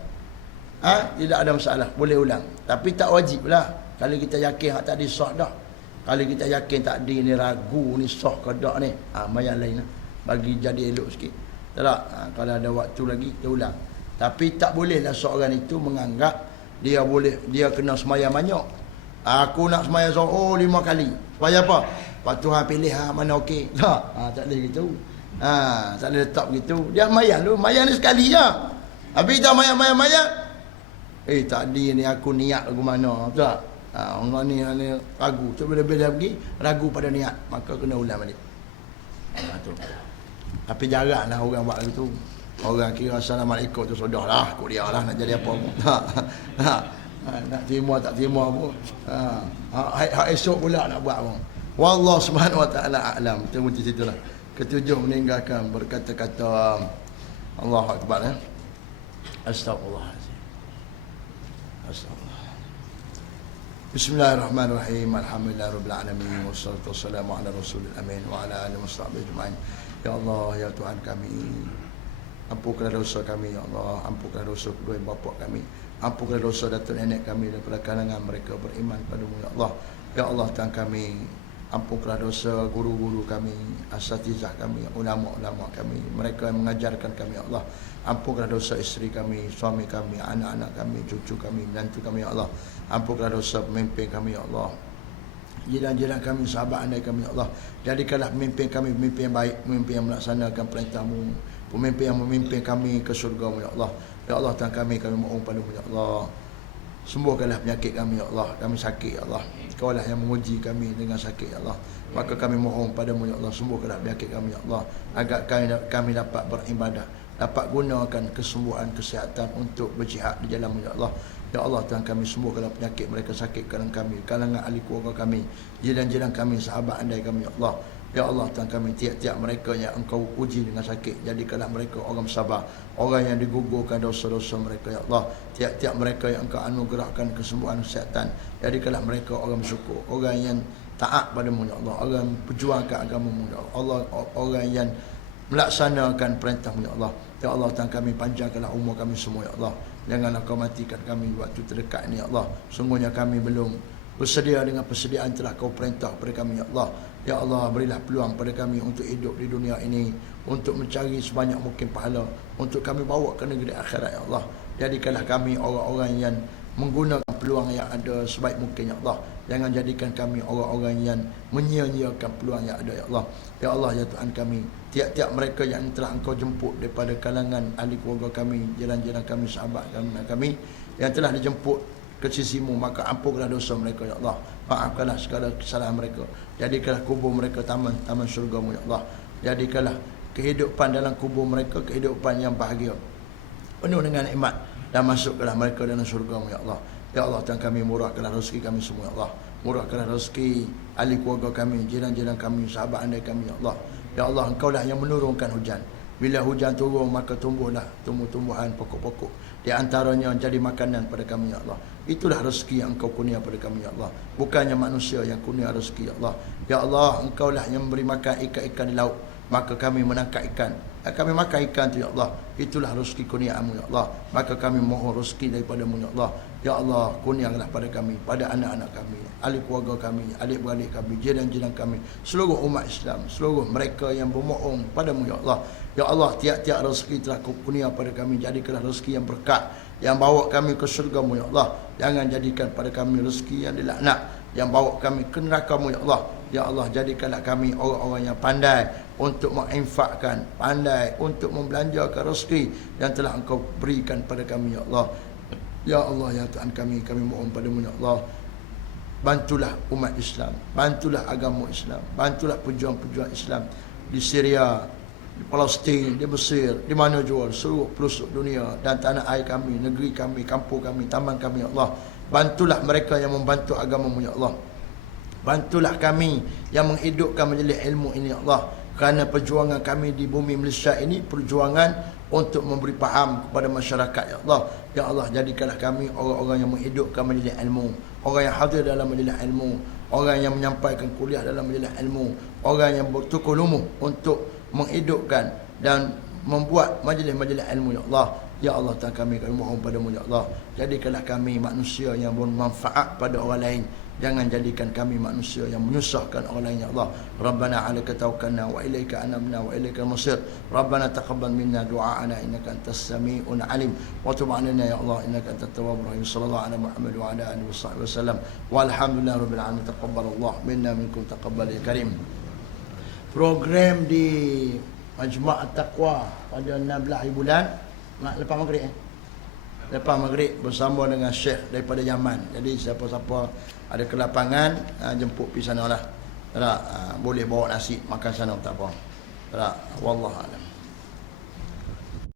Tidak ada masalah, boleh ulang. Tapi tak wajib lah. Kalau kita yakin tak ada sah dah. Kalau kita yakin tak ada ni, ragu ni sah ke tak ni, mayan lain lah. Bagi jadi elok sikit. Tak? Kalau ada waktu lagi, kita ulang. Tapi tak bolehlah seorang itu menganggap dia kena sembahyang banyak. Aku nak sembahyang 5 kali. Supaya apa? Pak Tuhan pilih mana okey. Tak boleh gitu. Tak boleh letak begitu. Dia sembahyang tu, sembahyang ni sekali je. Habis dah sembahyang. Tak ada ni aku niat lagu mana. Tak? Orang ni ragu. Cuba bila pergi ragu pada niat, maka kena ulang balik. Tu. Tapi jaranglah orang buat begitu. Orang kira assalamualaikum tu sudah lah, kau dia lah nak jadi apa pun. Nak terima tak terima pun. Esok pula nak buat pun. Wallahu subhanahu wa ta'ala a'lam. Tunggu di situlah. Ketujuh, meninggalkan berkata-kata Allahu akbar. Astagfirullahaladzim. Astagfirullah. Bismillahirrahmanirrahim. Alhamdulillahirabbil alamin wassalatu wassalamu ala rasulil amin wa ala alihi washabbihi ajmain. Ya Allah, ya Tuhan kami, ampunkanlah dosa kami, ya Allah. Ampunkanlah dosa kedua bapa kami. Ampunkanlah dosa datuk nenek kami daripada kalangan mereka beriman padamu, ya Allah. Ya Allah, Tuhan kami, ampunkanlah dosa guru-guru kami, asatizah kami, ulama-ulama kami, mereka yang mengajarkan kami, ya Allah. Ampunkanlah dosa isteri kami, suami kami, anak-anak kami, cucu kami, menantu kami, ya Allah. Ampunkanlah dosa pemimpin kami, ya Allah. Jiran-jiran kami, sahabat andai kami, ya Allah. Jadikanlah pemimpin kami pemimpin yang baik, pemimpin yang melaksanakan perintah-Mu, pemimpin yang memimpin kami ke syurga-Mu, ya Allah. Ya Allah, Tuhan kami mohon padamu, ya Allah. Sembuhkanlah penyakit kami, ya Allah. Kami sakit, ya Allah. Kau lah yang menguji kami dengan sakit, ya Allah. Maka kami mohon padamu, ya Allah. Sembuhkanlah penyakit kami, ya Allah. Agar kami dapat beribadah, dapat gunakan kesembuhan, kesihatan untuk berjihad di jalan-Mu, ya Allah. Ya Allah, Tuhan kami, sembuhkanlah penyakit mereka sakit kalangan kami, kalangan ahli keluarga kami, jiran-jiran kami, sahabat andai kami, ya Allah. Ya Allah, Tuhan kami, tiap-tiap mereka yang Engkau uji dengan sakit, jadikanlah mereka orang sabar, orang yang digugurkan dosa-dosa mereka, ya Allah. Tiap-tiap mereka yang Engkau anugerahkan kesembuhan, kesihatan, jadikanlah mereka orang bersyukur, orang yang taat padamu, ya Allah, orang yang perjuangkan agama-Mu, ya Allah, orang yang melaksanakan perintah-Mu, ya Allah. Ya Allah, Tuhan kami, panjangkanlah umur kami semua, ya Allah. Janganlah Kau matikan kami waktu terdekat ini, ya Allah. Sungguhnya kami belum bersedia dengan persediaan telah Kau perintah kepada kami, ya Allah. Ya Allah, berilah peluang pada kami untuk hidup di dunia ini, untuk mencari sebanyak mungkin pahala, untuk kami bawa ke negeri akhirat, ya Allah. Jadikanlah kami orang-orang yang menggunakan peluang yang ada sebaik mungkin, ya Allah. Jangan jadikan kami orang-orang yang menyia-nyiakan peluang yang ada, ya Allah. Ya Allah, ya Tuhan kami, tiap-tiap mereka yang telah Engkau jemput daripada kalangan ahli keluarga kami, jiran-jiran kami, sahabat kami yang telah dijemput ke sisi-Mu, maka ampunkanlah dosa mereka, ya Allah. Maafkanlah segala kesalahan mereka. Jadikanlah kubur mereka taman syurga-Mu, ya Allah. Jadikanlah kehidupan dalam kubur mereka kehidupan yang bahagia, penuh dengan nikmat, dan masukkanlah mereka dalam syurga-Mu, ya Allah. Ya Allah, Tuhan kami, murahkanlah rezeki kami semua, ya Allah. Murahkanlah rezeki ahli keluarga kami, jiran-jiran kami, sahabat andai kami, ya Allah. Ya Allah, Engkau lah yang menurunkan hujan. Bila hujan turun, maka tumbuhlah tumbuh-tumbuhan, pokok-pokok, di antaranya jadi makanan pada kami, ya Allah. Itulah rezeki yang Engkau kurnia pada kami, ya Allah. Bukannya manusia yang kurnia rezeki, ya Allah. Ya Allah, Engkau lah yang memberi makan ikan-ikan di laut, maka kami menangkap ikan, kami makan ikan tu, ya Allah. Itulah rezeki kurnia-Mu, ya Allah. Maka kami mohon rezeki daripada-Mu, ya Allah. Ya Allah, kurniakanlah pada kami, pada anak-anak kami, ahli keluarga kami, adik-beradik kami, jiran-jiran kami, seluruh umat Islam, seluruh mereka yang bermohon padamu, ya Allah. Ya Allah, tiap-tiap rezeki telah Kau kurnia pada kami, jadikanlah rezeki yang berkat, yang bawa kami ke syurga-Mu, ya Allah. Jangan jadikan pada kami rezeki yang dilaknat, yang bawa kami ke neraka-Mu, ya Allah. Ya Allah, jadikanlah kami orang-orang yang pandai untuk menginfakkan, pandai untuk membelanjakan rezeki yang telah Engkau berikan pada kami, ya Allah. Ya Allah, ya Tuhan kami mohon padamu, ya Allah. Bantulah umat Islam, bantulah agama Islam, bantulah pejuang-pejuang Islam di Syria, di Palestin, di Mesir, di mana jua, seluruh pelosok dunia, dan tanah air kami, negeri kami, kampung kami, taman kami, ya Allah. Bantulah mereka yang membantu agama-Mu, ya Allah. Bantulah kami yang menghidupkan majlis ilmu ini, ya Allah. Kerana perjuangan kami di bumi Malaysia ini perjuangan untuk memberi faham kepada masyarakat. Ya Allah, ya Allah, jadikanlah kami orang-orang yang menghidupkan majlis ilmu, orang yang hadir dalam majlis ilmu, orang yang menyampaikan kuliah dalam majlis ilmu, orang yang bertukar lumuh untuk menghidupkan dan membuat majlis-majlis ilmu. Ya Allah, ya Allah, Tuhan kami mohon padamu, ya Allah, jadikanlah kami manusia yang bermanfaat pada orang lain. Jangan jadikan kami manusia yang menyusahkan orang lain, ya Allah. Rabbana 'alaika tawakkalna wa ilaika anabna wa ilaikal masir. Rabbana taqabbal minna du'aana innaka antas sami'un 'alim wa tub 'alaina ya Allah innaka antat tawwabur rahim. Sallallahu ala Muhammad wa ala alihi wasallam. Walhamdulillahi rabbil alamin. Taqabbalallahu minna minkum taqabbal ya karim. Program di Majma' At-Taqwa pada 16 bulan lepas maghrib lepas maghrib bersama dengan Syekh daripada Yaman. Jadi siapa-siapa ada ke lapangan, jemput pergi sana lah. Tak, boleh bawa nasi makan sana, tak apa. Tak, wallah a'lam.